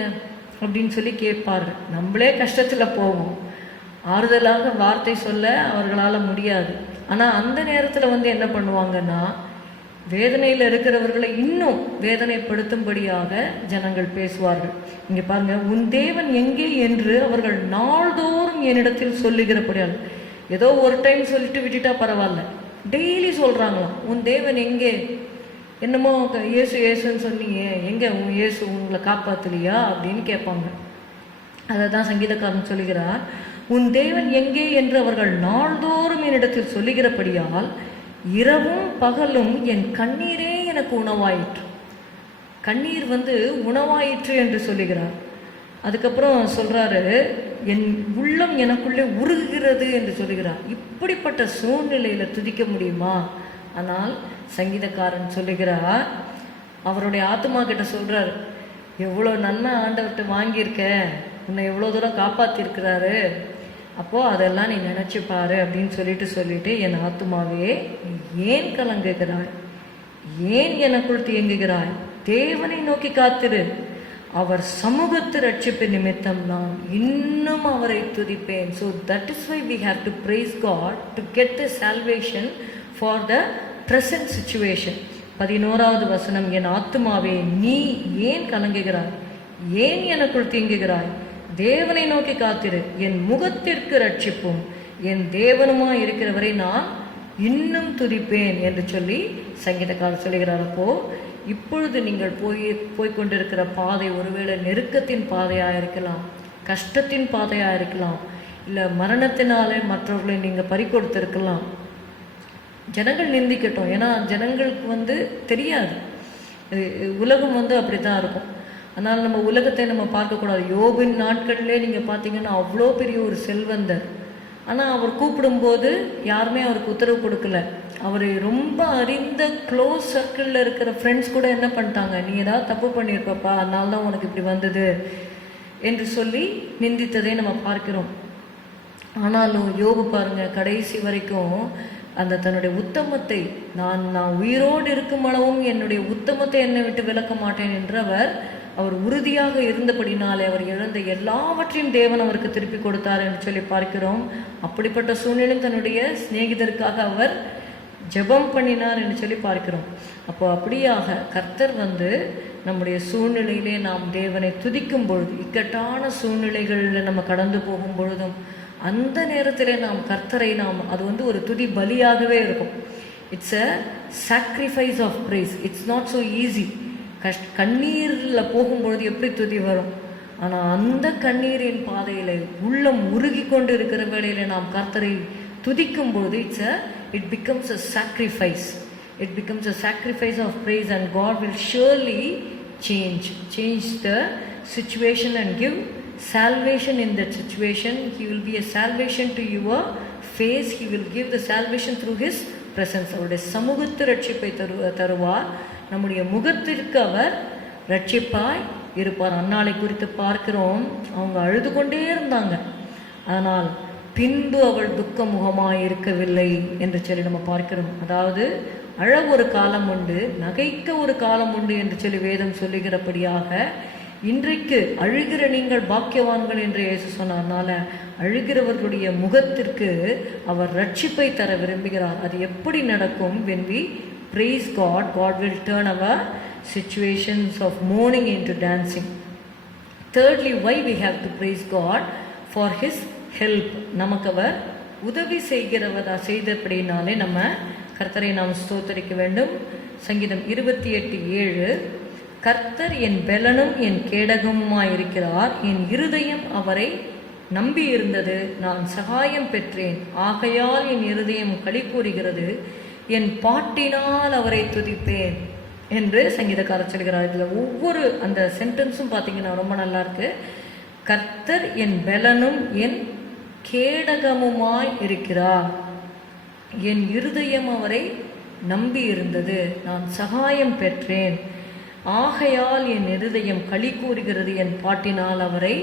அப்படின்னு சொல்லி கேட்பார்கள். நம்மளே கஷ்டத்தில் போவோம், ஆறுதலாக வார்த்தை சொல்ல அவர்களால் முடியாது. ஆனால் அந்த நேரத்தில் என்ன பண்ணுவாங்கன்னா, வேதனையில் இருக்கிறவர்களை இன்னும் வேதனைப்படுத்தும்படியாக ஜனங்கள் பேசுவார்கள். இங்கே பாருங்க, உன் தேவன் எங்கே என்று அவர்கள் நாள்தோறும் என்னிடத்தில் சொல்லுகிறபடியால். ஏதோ ஒரு டைம் சொல்லிட்டு விட்டுட்டா பரவாயில்ல, டெய்லி சொல்கிறாங்களாம், உன் தேவன் எங்கே, என்னமோ இயேசு இயேசுன்னு சொன்னீங்க, எங்கே உன் இயேசு உங்களை காப்பாற்றலையா அப்படின்னு கேட்பாங்க. அதை தான் சங்கீதக்காரன் சொல்லுகிறார். உன் தேவன் எங்கே என்று அவர்கள் நாள்தோறும் என்னிடத்தில் சொல்லுகிறபடியால் இரவும் பகலும் என் கண்ணீரே எனக்கு உணவாயிற்று. கண்ணீர் உணவாயிற்று என்று சொல்லுகிறார். அதுக்கப்புறம் சொல்றாரு, என் உள்ளம் எனக்குள்ளே உருகுகிறது என்று சொல்லுகிறார். இப்படிப்பட்ட சூழ்நிலையில துதிக்க முடியுமா? ஆனால் சங்கீதக்காரன் சொல்லுகிறார், அவருடைய ஆத்மா கிட்ட சொல்றாரு, எவ்வளோ நன்மை ஆண்டவர்கிட்ட வாங்கியிருக்க, உன்னை எவ்வளோ தூரம் காப்பாற்றிருக்கிறாரு, அப்போது அதெல்லாம் நீ நினச்சிப்பாரு அப்படின்னு சொல்லிட்டு என் ஆத்துமாவே ஏன் கலங்குகிறாய், ஏன் எனக்குள் தேங்குகிறாய், தேவனை நோக்கி காத்திரு, அவர் சமூகத்து ரட்சிப்பு நிமித்தம் நான் இன்னும் அவரை துதிப்பேன். So that is why we have to praise God to get the salvation for the present situation. 11வது வசனம். என் ஆத்துமாவே நீ ஏன் கலங்குகிறாய், ஏன் எனக்குள் தீங்குகிறாய், தேவனை நோக்கி காத்திரு, என் முகத்திற்கு ரட்சிப்பும் என் தேவனுமா இருக்கிறவரை நான் இன்னும் துதிப்பேன் என்று சொல்லி சங்கீதக்காரர் சொல்லுகிறார். அப்போ இப்பொழுது நீங்கள் போய்கொண்டிருக்கிற பாதை ஒருவேளை நெருக்கத்தின் பாதையாக இருக்கலாம், கஷ்டத்தின் பாதையாக இருக்கலாம், இல்லை மரணத்தினாலே மற்றவர்களை நீங்கள் பறிகொடுத்திருக்கலாம். ஜனங்கள் நிந்திக்கட்டும், ஏன்னா ஜனங்களுக்கு தெரியாது, உலகம் அப்படி தான் இருக்கும். அதனால் நம்ம உலகத்தை நம்ம பார்க்கக்கூடாது. யோபின் நாட்களிலே நீங்கள் பார்த்தீங்கன்னா அவ்வளோ பெரிய ஒரு செல்வந்தர், ஆனால் அவர் கூப்பிடும்போது யாருமே அவருக்கு உத்தரவு கொடுக்கல. அவர் ரொம்ப அறிந்த க்ளோஸ் சர்க்கிளில் இருக்கிற ஃப்ரெண்ட்ஸ் கூட என்ன பண்ணிட்டாங்க, நீ ஏதாவது தப்பு பண்ணியிருப்பப்பா, அதனால தான் உனக்கு இப்படி வந்தது என்று சொல்லி நிந்தித்ததை நம்ம பார்க்கிறோம். ஆனாலும் யோபு பாருங்க, கடைசி வரைக்கும் அந்த தன்னுடைய உத்தமத்தை, நான் உயிரோடு இருக்கும் அளவும் என்னுடைய உத்தமத்தை என்னை விட்டு விலக்க மாட்டேன் என்று அவர் உறுதியாக இருந்தபடினாலே அவர் இழந்த எல்லாவற்றையும் தேவன் அவருக்கு திருப்பி கொடுத்தார் என்று சொல்லி பார்க்கிறோம். அப்படிப்பட்ட சூழ்நிலையில் தன்னுடைய சிநேகிதருக்காக அவர் ஜெபம் பண்ணினார் என்று சொல்லி பார்க்கிறோம். அப்போ அப்படியாக கர்த்தர் நம்முடைய சூழ்நிலையிலே நாம் தேவனை துதிக்கும் பொழுது, இக்கட்டான சூழ்நிலைகளில் நம்ம கடந்து போகும் பொழுதும் அந்த நேரத்திலே நாம் கர்த்தரை அது ஒரு துதி பலியாகவே இருக்கும். It's a sacrifice of praise. It's not so easy. கண்ணீரில் போகும்பொழுது எப்படி துதி வரும், ஆனால் அந்த கண்ணீரின் பாதையில் உள்ளம் உருகி கொண்டு இருக்கிற வேளையில் நாம் கர்த்தரை துதிக்கும் பொழுது it becomes a sacrifice. It becomes a sacrifice of praise, and God will surely change the situation and give salvation in that situation. He will be a salvation to your face. He will give the salvation through His presence. அவருடைய சமூகத்து ரட்சிப்பை தருவார். நம்முடைய முகத்திற்கு அவர் ரட்சிப்பாய் இருப்பார். அன்னாளை குறித்து பார்க்கிறோம், அவங்க அழுது கொண்டே இருந்தாங்க, ஆனால் பின்பு அவள் துக்க முகமாய் இருக்கவில்லை என்று சொல்லி நம்ம பார்க்கிறோம். அதாவது அழ ஒரு காலம் உண்டு, நகைக்க ஒரு காலம் உண்டு என்று சொல்லி வேதம் சொல்லுகிறபடியாக இன்றைக்கு அழுகிற நீங்கள் பாக்கியவான்கள் என்று இயேசு சொன்னார்னால அழுகிறவர்களுடைய முகத்திற்கு அவர் ரட்சிப்பை தர விரும்புகிறார். அது எப்படி நடக்கும்? when we praise God, God will turn our situations of mourning into dancing. Thirdly, why we have to praise God? For His help. நமக்கு அவர் உதவி செய்தபடினாலே நம்ம கர்த்தரை நாம் ஸ்தோத்தரிக்க வேண்டும். சங்கீதம் 28:7, கர்த்தர் என் பெலனும் என் கேடகமுமாயிருக்கிறார், என் இருதயம் அவரை நம்பி இருந்தது, நான் சகாயம் பெற்றேன், ஆகையால் என் இருதயம் களி கூறுகிறது, என் பாட்டினால் அவரை துதிப்பேன் என்று சங்கீதக்காரர் சொல்கிறார். இதில் ஒவ்வொரு அந்த சென்டென்ஸும் பார்த்தீங்கன்னா ரொம்ப நல்லா இருக்கு. கர்த்தர் என் பெலனும் என் கேடகமுமாய் இருக்கிறார், என் இருதயம் அவரை நம்பி இருந்தது, நான் சகாயம் பெற்றேன், ஆகையால் என் இருதயம் களி கூறுகிறது, என் பாட்டினால் அவரை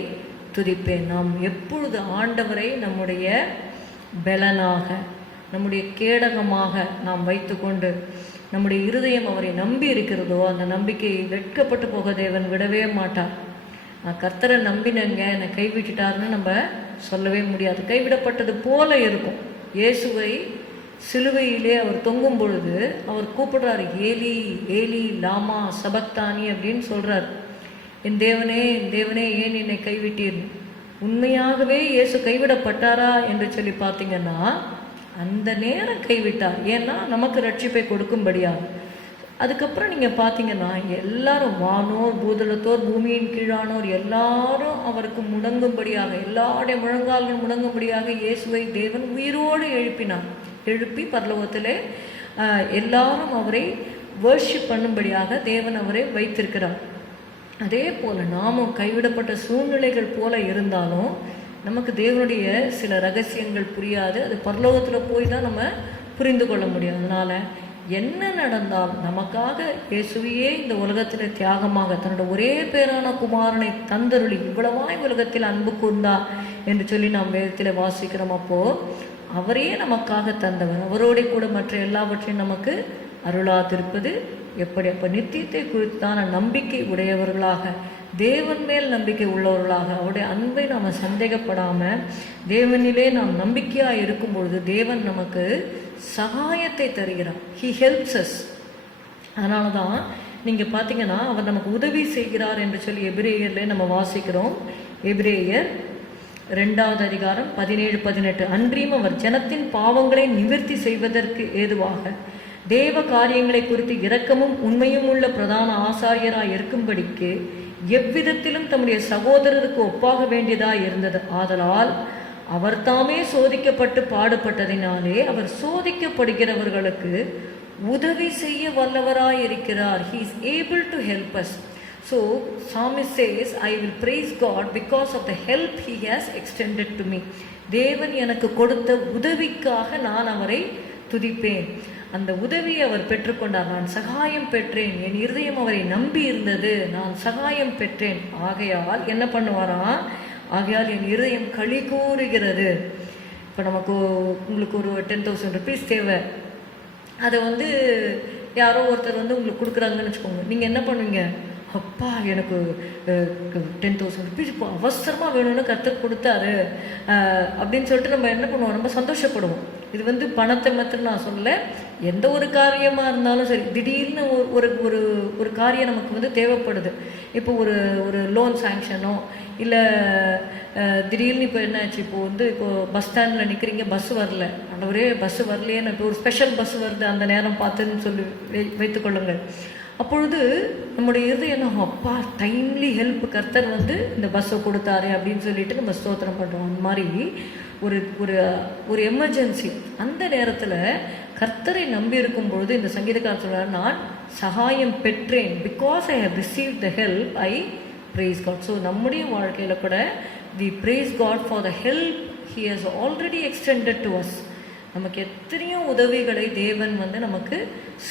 துதிப்பேன். நாம் எப்பொழுது ஆண்டவரை நம்முடைய பெலனாக, நம்முடைய கேடகமாக நாம் வைத்துக்கொண்டு நம்முடைய இருதயம் அவரை நம்பி இருக்கிறதோ, அந்த நம்பிக்கையை வெட்கப்பட்டு போக தேவன் விடவே மாட்டார். நான் கர்த்தரை நம்பினங்க, என்னை கைவிட்டுட்டாருன்னு நம்ம சொல்லவே முடியாது. கைவிடப்பட்டது போல இருக்கும். இயேசுவை சிலுவையிலே அவர் தொங்கும் பொழுது அவர் கூப்பிடுறாரு, ஏலி ஏலி லாமா சபக்தானி அப்படின்னு சொல்றார். என் தேவனே என் தேவனே ஏன் என்னை கைவிட்டீர். உண்மையாகவே இயேசு கைவிடப்பட்டாரா என்று சொல்லி பார்த்தீங்கன்னா அந்த நேரம் கைவிட்டார். ஏன்னா நமக்கு ரட்சிப்பை கொடுக்கும்படியாக. அதுக்கப்புறம் நீங்கள் பார்த்தீங்கன்னா எல்லாரும், வானோர் பூதலத்தோர் பூமியின் கீழானோர் எல்லாரும் அவருக்கு முடங்கும்படியாக, எல்லாருடைய முழங்கால்கள் முடங்கும்படியாக இயேசுவை தேவன் உயிரோடு எழுப்பினார். எழுப்பி பரலோகத்திலே எல்லாரும் அவரை வர்ஷிப் பண்ணும்படியாக தேவன் அவரை வைத்திருக்கிறார். அதே போல் நாமும் கைவிடப்பட்ட சூழ்நிலைகள் போல இருந்தாலும் நமக்கு தேவனுடைய சில ரகசியங்கள் புரியாது. அது பரலோகத்தில் போய் தான் நம்ம புரிந்து கொள்ள முடியும். அதனால் என்ன நடந்தால் நமக்காக இயேசுவையே இந்த உலகத்தில் தியாகமாக தன்னோட ஒரே பேரான குமாரனை தந்தருளி இவ்வளவாய் உலகத்தில் அன்பு கூர்ந்தா என்று சொல்லி நாம் வேதத்தில் வாசிக்கிறோம். அப்போது அவரையே நமக்காக தந்தவர், அவரோட கூட மற்ற எல்லாவற்றையும் நமக்கு அருளாதிருப்பது எப்படி? அப்போ நித்தியத்தை குறித்தான நம்பிக்கை உடையவர்களாக, தேவன் மேல் நம்பிக்கை உள்ளவர்களாக, அவருடைய அன்பை நாம் சந்தேகப்படாமல் தேவனிலே நாம் நம்பிக்கையாக இருக்கும் பொழுது தேவன் நமக்கு சகாயத்தை தருகிறார். He helps as. அதனால தான் நீங்கள் பார்த்தீங்கன்னா அவர் நமக்கு உதவி செய்கிறார் என்று சொல்லி எபிரேயர்ல நம்ம வாசிக்கிறோம். எபிரேயர் 2வது அதிகாரம் 17-18, அன்றியும் அவர் ஜனத்தின் பாவங்களை நிவர்த்தி செய்வதற்கு ஏதுவாக தேவ காரியங்களை குறித்து இரக்கமும் உண்மையும் உள்ள பிரதான ஆசாரியராய் இருக்கும்படிக்கு எவ்விதத்திலும் தம்முடைய சகோதரருக்கு ஒப்பாக வேண்டியதாய் இருந்தது. ஆதலால் அவர் தாமே சோதிக்கப்பட்டு பாடுபட்டதினாலே அவர் சோதிக்கப்படுகிறவர்களுக்கு உதவி செய்ய வல்லவராய் இருக்கிறார். He is able to help us. So psalmist says, I will praise God because of the help he has extended to me. தேவன் எனக்கு கொடுத்த உதவிக்காக நான் அவரை துதிப்பேன். அந்த உதவியை அவர் பெற்றுக்கொண்டார். நான் சகாயம் பெற்றேன், என் இருதயம் அவரை நம்பி இருந்தது, நான் சகாயம் பெற்றேன், ஆகையால் என்ன பண்ணுவாராம், ஆகையால் என் இருதயம் களி கூறுகிறது. இப்போ நமக்கு உங்களுக்கு ஒரு 10,000 rupees தேவை, அதை யாரோ ஒருத்தர் உங்களுக்கு கொடுக்குறாங்கன்னு வச்சுக்கோங்க. நீங்கள் என்ன பண்ணுவீங்க? அப்பா எனக்கு 10,000 rupees இப்போ அவசரமாக வேணும்னு கர்த்தர் கொடுத்தாரு அப்படின்னு சொல்லிட்டு நம்ம என்ன பண்ணுவோம்? ரொம்ப சந்தோஷப்படுவோம். இது பணத்தை மாத்திரம் நான் சொல்லலை, எந்த ஒரு காரியமாக இருந்தாலும் சரி. திடீர்னு ஒரு ஒரு ஒரு காரியம் நமக்கு தேவைப்படுது. இப்போ ஒரு லோன் சாங்ஷனோ இல்லை திடீர்னு இப்போ என்னாச்சு, இப்போ பஸ் ஸ்டாண்டில் நிற்கிறீங்க, பஸ் வரல, அந்த ஒரே பஸ் வரலையேன்னு இப்போ ஒரு ஸ்பெஷல் பஸ் வருது அந்த நேரம் பார்த்துன்னு சொல்லி வைத்துக்கொள்ளுங்கள். அப்பொழுது நம்முடைய என்ன, அப்பா டைம்லி ஹெல்ப் கர்த்தர் இந்த பஸ்ஸை கொடுத்தாரு அப்படின்னு சொல்லிட்டு நம்ம ஸ்தோத்திரம் பண்ணுறோம். அந்த மாதிரி ஒரு ஒரு ஒரு எமர்ஜென்சி அந்த நேரத்தில் கர்த்தரை நம்பி இருக்கும் பொழுது இந்த சங்கீதக்காரர் சொல்றார், நான் சகாயம் பெற்றேன். Because I have received the help I praise God. ஸோ நம்முடைய வாழ்க்கையில் கூட we praise God for the help he has already extended to us. நமக்கு எத்தனையோ உதவிகளை தேவன் நமக்கு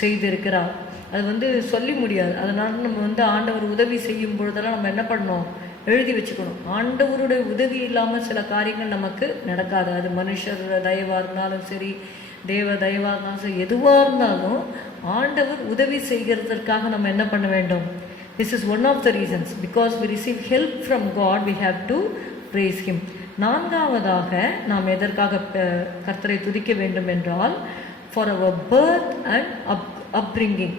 செய்திருக்கிறார். அது சொல்லி முடியாது. அதனால நம்ம ஆண்டவர் உதவி செய்யும் பொழுதெல்லாம் நம்ம என்ன பண்ணணும்? எழுதி வச்சுக்கணும். ஆண்டவருடைய உதவி இல்லாமல் சில காரியங்கள் நமக்கு நடக்காது. அது மனுஷர் தயவாக இருந்தாலும் சரி, தேவ தயவாக இருந்தாலும் சரி, எதுவாக இருந்தாலும் ஆண்டவர் உதவி செய்கிறதற்காக நம்ம என்ன பண்ண வேண்டும்? This is one of the reasons. Because we receive help from God, we have to praise him. நான்காவதாக நாம் எதற்காக கர்த்தரை துதிக்க வேண்டும் என்றால், for our birth and upbringing.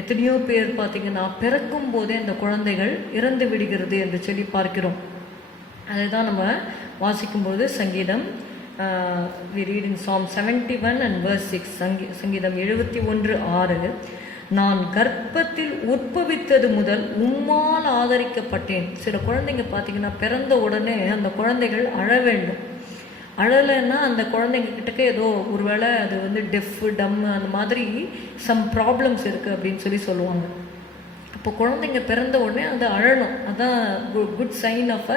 எத்தனையோ பேர் பார்த்தீங்கன்னா பிறக்கும் போதே அந்த குழந்தைகள் இறந்து விடுகிறது என்று சொல்லி பார்க்கிறோம். அதை தான் நம்ம வாசிக்கும்போது சங்கீதம் we read in Psalm 71 and verse 6, சங்கீதம் 71:6, நான் கர்ப்பத்தில் உற்பவித்தது முதல் உம்மால் ஆதரிக்கப்பட்டேன். சில குழந்தைங்க பார்த்தீங்கன்னா பிறந்த உடனே அந்த குழந்தைகள் அழ வேண்டும். அழலைன்னா அந்த குழந்தைங்க கிட்டக்க ஏதோ ஒருவேளை அது டெஃப் டம் அந்த மாதிரி சம் ப்ராப்ளம்ஸ் இருக்குது அப்படின்னு சொல்லுவாங்க. இப்போ குழந்தைங்க பிறந்த உடனே அது அழணும். அதுதான் good sign of a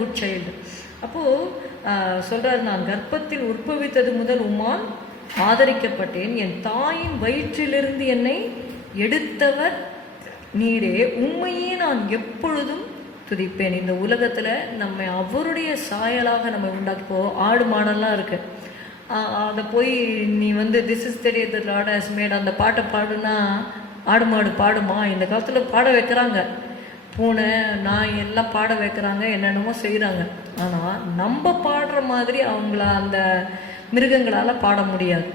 good child. அப்போது சொல்கிறார், நான் கர்ப்பத்தில் உற்பவித்தது முதல் உம்மால் ஆதரிக்கப்பட்டேன், என் தாயின் வயிற்றிலிருந்து என்னை எடுத்தவர் நீரே, உண்மையே நான் எப்பொழுதும் துதிப்பேன். இந்த உலகத்தில் நம்ம அவருடைய சாயலாக நம்ம உண்டாக்கிப்போ ஆடு மாடெல்லாம் இருக்கு, அதை போய் நீ this is the day the Lord has made அந்த பாட்டை பாடுனா ஆடு மாடு பாடுமா? இந்த காலத்தில் பாட வைக்கிறாங்க, பூனை நாய் எல்லாம் பாட வைக்கிறாங்க, என்னென்னமோ செய்கிறாங்க. ஆனால் நம்ம பாடுற மாதிரி அவங்கள அந்த மிருகங்களால் பாட முடியாது.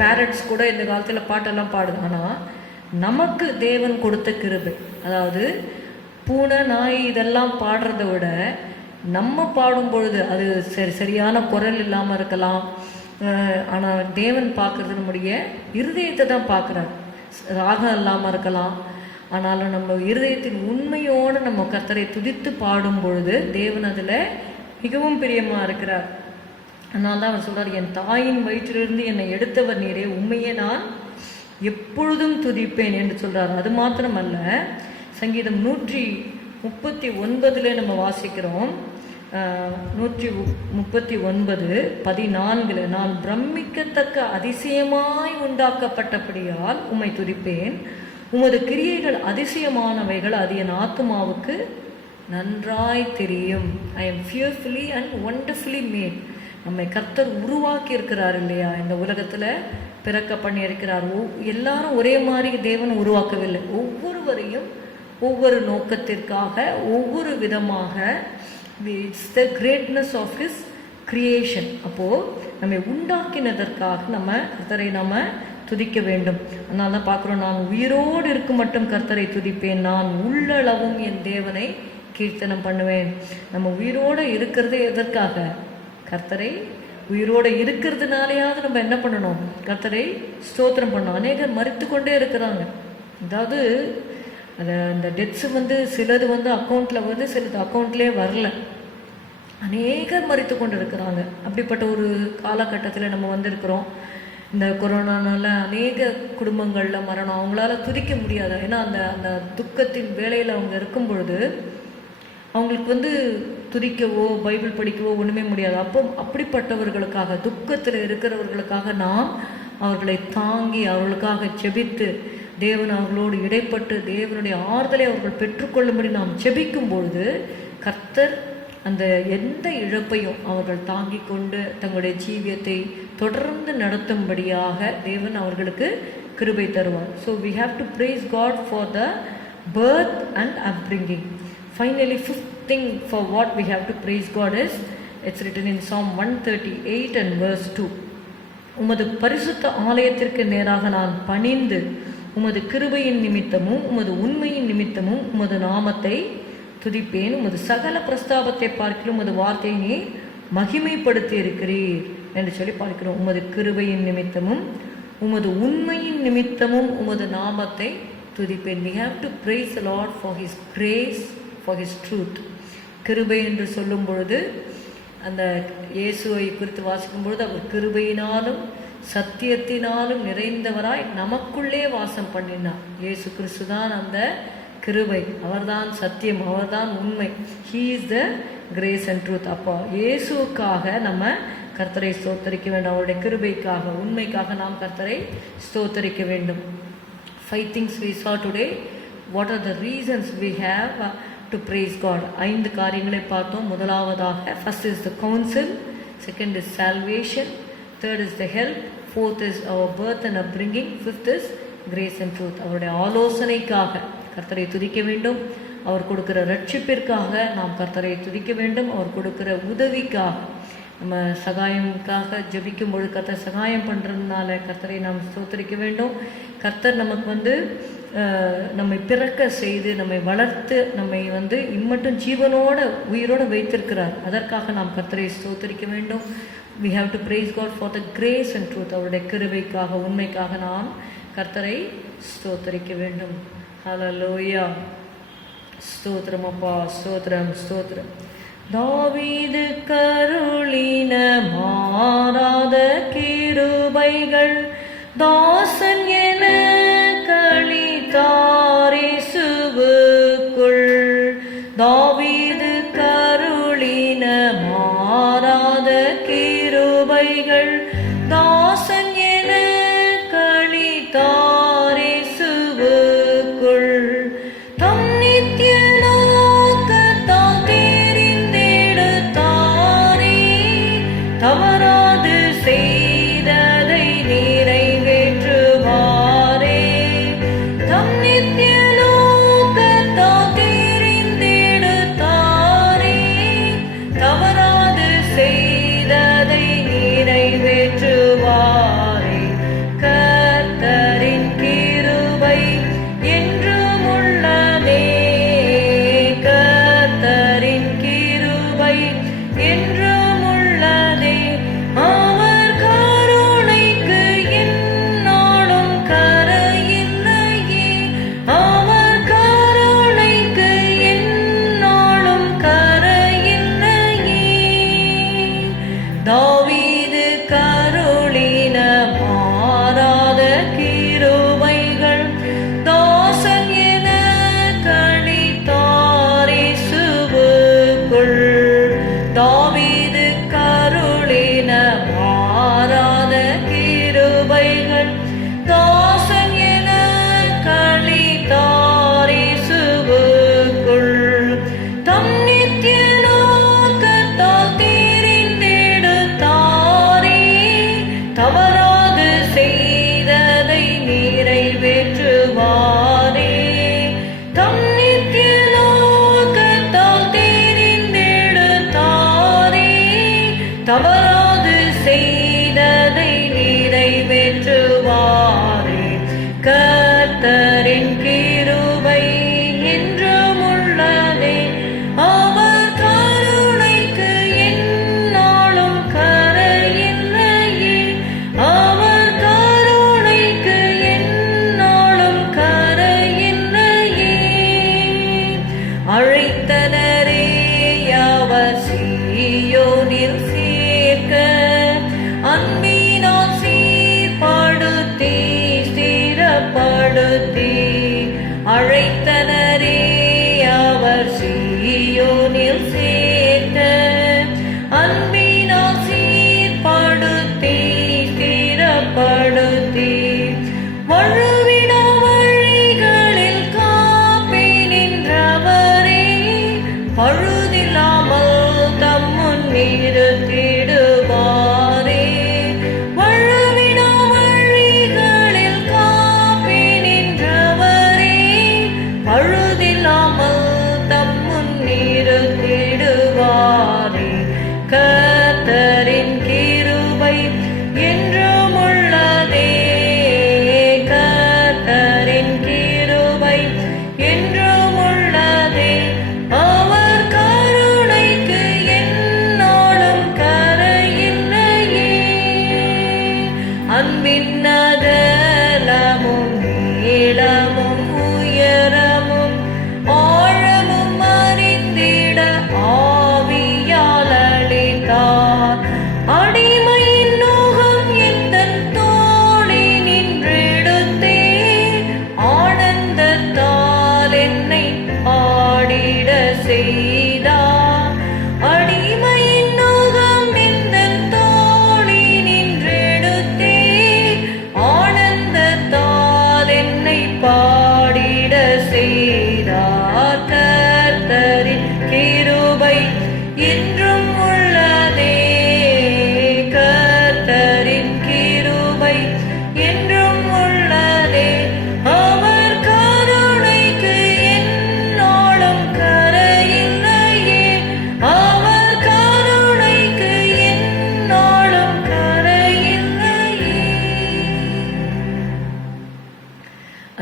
பேரட்ஸ் கூட இந்த காலத்தில் பாட்டெல்லாம் பாடுது. ஆனால் நமக்கு தேவன் கொடுத்த கிருபை, அதாவது பூனை நாய் இதெல்லாம் பாடுறத விட நம்ம பாடும் பொழுது அது சரியான குரல் இல்லாமல் இருக்கலாம். ஆனால் தேவன் பார்க்குறது நம்முடைய இருதயத்தை தான் பார்க்குறார். ராகம் இல்லாமல் இருக்கலாம், ஆனாலும் நம்ம இருதயத்தின் உண்மையோடு நம்ம கர்த்தரை துதித்து பாடும் பொழுது தேவன் அதில் மிகவும் பிரியமாக இருக்கிறார். அதனால தான் அவர் சொல்கிறார், என் தாயின் வயிற்றிலிருந்து என்னை எடுத்தவர் நீரே, உண்மையே நான் எப்பொழுதும் துதிப்பேன் என்று சொல்கிறார். அது மாத்திரமல்ல, சங்கீதம் 139 நம்ம வாசிக்கிறோம். 139:14, நான் பிரமிக்கத்தக்க அதிசயமாய் உண்டாக்கப்பட்டபடியால் உம்மை துதிப்பேன், உமது கிரியைகள் அதிசயமானவைகள், அது என் ஆத்துமாவுக்கு நன்றாய் தெரியும். I am fearfully and wonderfully made. நம்மை கர்த்தர் உருவாக்கி இருக்கிறார் இல்லையா, இந்த உலகத்தில் பிறக்க பண்ணியிருக்கிறார். எல்லாரும் ஒரே மாதிரி தேவன் உருவாக்கவில்லை. ஒவ்வொருவரையும் ஒவ்வொரு நோக்கத்திற்காக ஒவ்வொரு விதமாக. It's the greatness of his creation. அப்போது நம்மை உண்டாக்கினதற்காக நம்ம கர்த்தரை நம்ம துதிக்க வேண்டும். அதனால தான் பார்க்குறோம், நான் உயிரோடு இருக்கும் மட்டும் கர்த்தரை துதிப்பேன், நான் உள்ளளவும் என் தேவனை கீர்த்தனம் பண்ணுவேன். நம்ம உயிரோடு இருக்கிறதே எதற்காக? கர்த்தரை உயிரோடு இருக்கிறதுனாலையாவது நம்ம என்ன பண்ணணும்? கர்த்தரை ஸ்தோத்திரம் பண்ணணும். அநேகர் மறித்து கொண்டே இருக்கிறாங்க. அதாவது அந்த டெத்ஸு சிலது அக்கௌண்ட்டில் சிலது அக்கௌண்ட்லேயே வரல. அநேகர் மறித்து கொண்டு இருக்கிறாங்க. அப்படிப்பட்ட ஒரு காலகட்டத்தில் நம்ம வந்திருக்கிறோம். இந்த கொரோனானால அநேக குடும்பங்களில் மரணம், அவங்களால துதிக்க முடியாது. ஏன்னா அந்த அந்த துக்கத்தின் வேலையில் அவங்க இருக்கும் பொழுது அவங்களுக்கு துதிக்கவோ பைபிள் படிக்கவோ ஒன்றுமே முடியாது. அப்படிப்பட்டவர்களுக்காக, துக்கத்தில் இருக்கிறவர்களுக்காக நாம் அவர்களை தாங்கி அவர்களுக்காக செபித்து தேவன் அவர்களோடு இடைப்பட்டு தேவனுடைய ஆறுதலை அவர்கள் பெற்றுக்கொள்ளும்படி நாம் செபிக்கும் பொழுது கர்த்தர் அந்த எந்த இழப்பையும் அவர்கள் தாங்கி கொண்டு தங்களுடைய ஜீவியத்தை தொடர்ந்து நடத்தும்படியாக தேவன் அவர்களுக்கு கிருபை தருவார். So we have to praise God for the birth and upbringing. Finally, fifth thing for what we have to praise God is, it's written in Psalm 138 and verse 2. உமது பரிசுத்த ஆலயத்திற்கு நேராக நான் பணிந்து உமது கிருபையின் நிமித்தமும் உமது உண்மையின் நிமித்தமும் உமது நாமத்தை துதிப்பேன். உமது சகல பிரஸ்தாபத்தை பார்க்கிலும் உமது வார்த்தையை நீ மகிமைப்படுத்தி இருக்கிறீர் என்று சொல்லி பார்க்கிறோம். உமது கிருபையின் நிமித்தமும் உமது உண்மையின் நிமித்தமும் உமது நாமத்தை துதிப்பேன். We have to praise the Lord for His grace, for His truth. கிருபை என்று சொல்லும் பொழுது அந்த இயேசுவை குறித்து வாசிக்கும் பொழுது அவர் கிருபையினாலும் சத்தியத்தினாலும் நிறைந்தவராய் நமக்குள்ளே வாசம் பண்ணினார். இயேசு கிறிஸ்து தான் அந்த கிருபை, அவர்தான் சத்தியம், அவர்தான் உண்மை. He is the grace and truth. அப்போ இயேசுக்காக நம்ம கர்த்தரை ஸ்தோத்தரிக்க வேண்டும். அவருடைய கிருபைக்காக உண்மைக்காக நாம் கர்த்தரை ஸ்தோத்தரிக்க வேண்டும். 5 things we saw today. What are the reasons we have to praise God? 5 காரியங்களை பார்த்தோம். முதலாவதாக, first is the counsel, second is salvation, third is the help, fourth is our birth and upbringing, fifth is grace and truth. அவருடைய ஆலோசனைக்காக கர்த்தரை துதிக்க வேண்டும். அவர் கொடுக்கிற ரட்சிப்பிற்காக நாம் கர்த்தரை துதிக்க வேண்டும். அவர் கொடுக்கிற உதவிக்காக நம்ம சகாயம்காக ஜெபிக்கும் பொழுது கர்த்தர் சகாயம் பண்ணுறதுனால கர்த்தரை நாம் ஸ்தோத்தரிக்க வேண்டும். கர்த்தர் நமக்கு நம்மை பிறக்க செய்து நம்மை வளர்த்து நம்மை இம்மட்டும் ஜீவனோட உயிரோட வைத்திருக்கிறார். அதற்காக நாம் கர்த்தரை ஸ்தோத்தரிக்க வேண்டும். We have to praise God for the grace and truth. அவருடைய கிருபைக்காக உண்மைக்காக நாம் கர்த்தரை ஸ்தோத்தரிக்க வேண்டும். ஹல்லேலூயா. ஸ்தோத்திரம் அப்பா, ஸ்தோத்திரம் ஸ்தோத்திரம். தாவீது கருளின மாறாத கிருபைகள் தாசன் என களித்தார் இயேசுவுக்குள். தாவீது கருளின மாறாத கிருபைகள் தாசன் என களித்தார் இயேசுவுக்குள். தம் நித்திய நோக்கத்தால் தெரிந்தெடுத்தாரே, தவறாது செய்ததை நிறைவேற்றுவார்.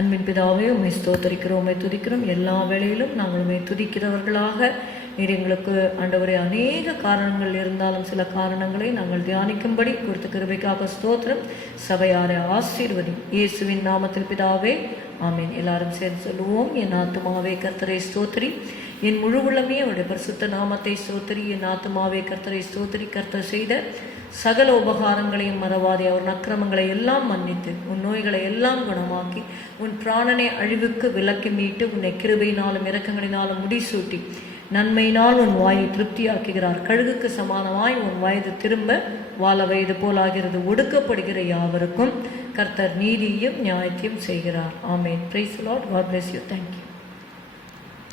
அன்பின் பிதாவே, உம்மை ஸ்தோத்தரிக்கிறோம், உம்மை துதிக்கிறோம். எல்லா வேளையிலும் நாங்கள் உம்மை துதிக்கிறவர்களாக நீர் எங்களுக்கு ஆண்டவரே அநேக காரணங்கள் இருந்தாலும் சில காரணங்களை நாங்கள் தியானிக்கும்படி கொடுத்த கிருபைக்காக ஸ்தோத்திரம். சபையாரை ஆசீர்வதி இயேசுவின் நாமத்தில் பிதாவே, ஆமீன். எல்லாரும் சேர்ந்து சொல்லுவோம். என் ஆத்துமாவே கர்த்தரை ஸ்தோத்திரி, என் முழு உள்ளமே அவருடைய பரிசுத்த நாமத்தை ஸ்தோத்திரி. என் ஆத்துமாவே கர்த்தரை ஸ்தோத்திரி. கர்த்தர் செய்த சகல உபகாரங்களையும் மறவாதே. அவர் அக்கிரமங்களை எல்லாம் மன்னித்து உன் நோய்களை எல்லாம் குணமாக்கி உன் பிராணனை அழிவுக்கு விலக்கி மீட்டு உன்னை கிருபையினாலும் இரக்கங்களினாலும் முடிசூட்டி நன்மையினால் உன் வாயை திருப்தியாக்குகிறார். கழுகுக்கு சமானமாய் உன் வயது திரும்ப வாழ வயது போலாகிறது. ஒடுக்கப்படுகிற யாவருக்கும் கர்த்தர் நீதியும் நியாயத்தையும் செய்கிறார். ஆமேன். Praise the Lord. God bless you. Thank you.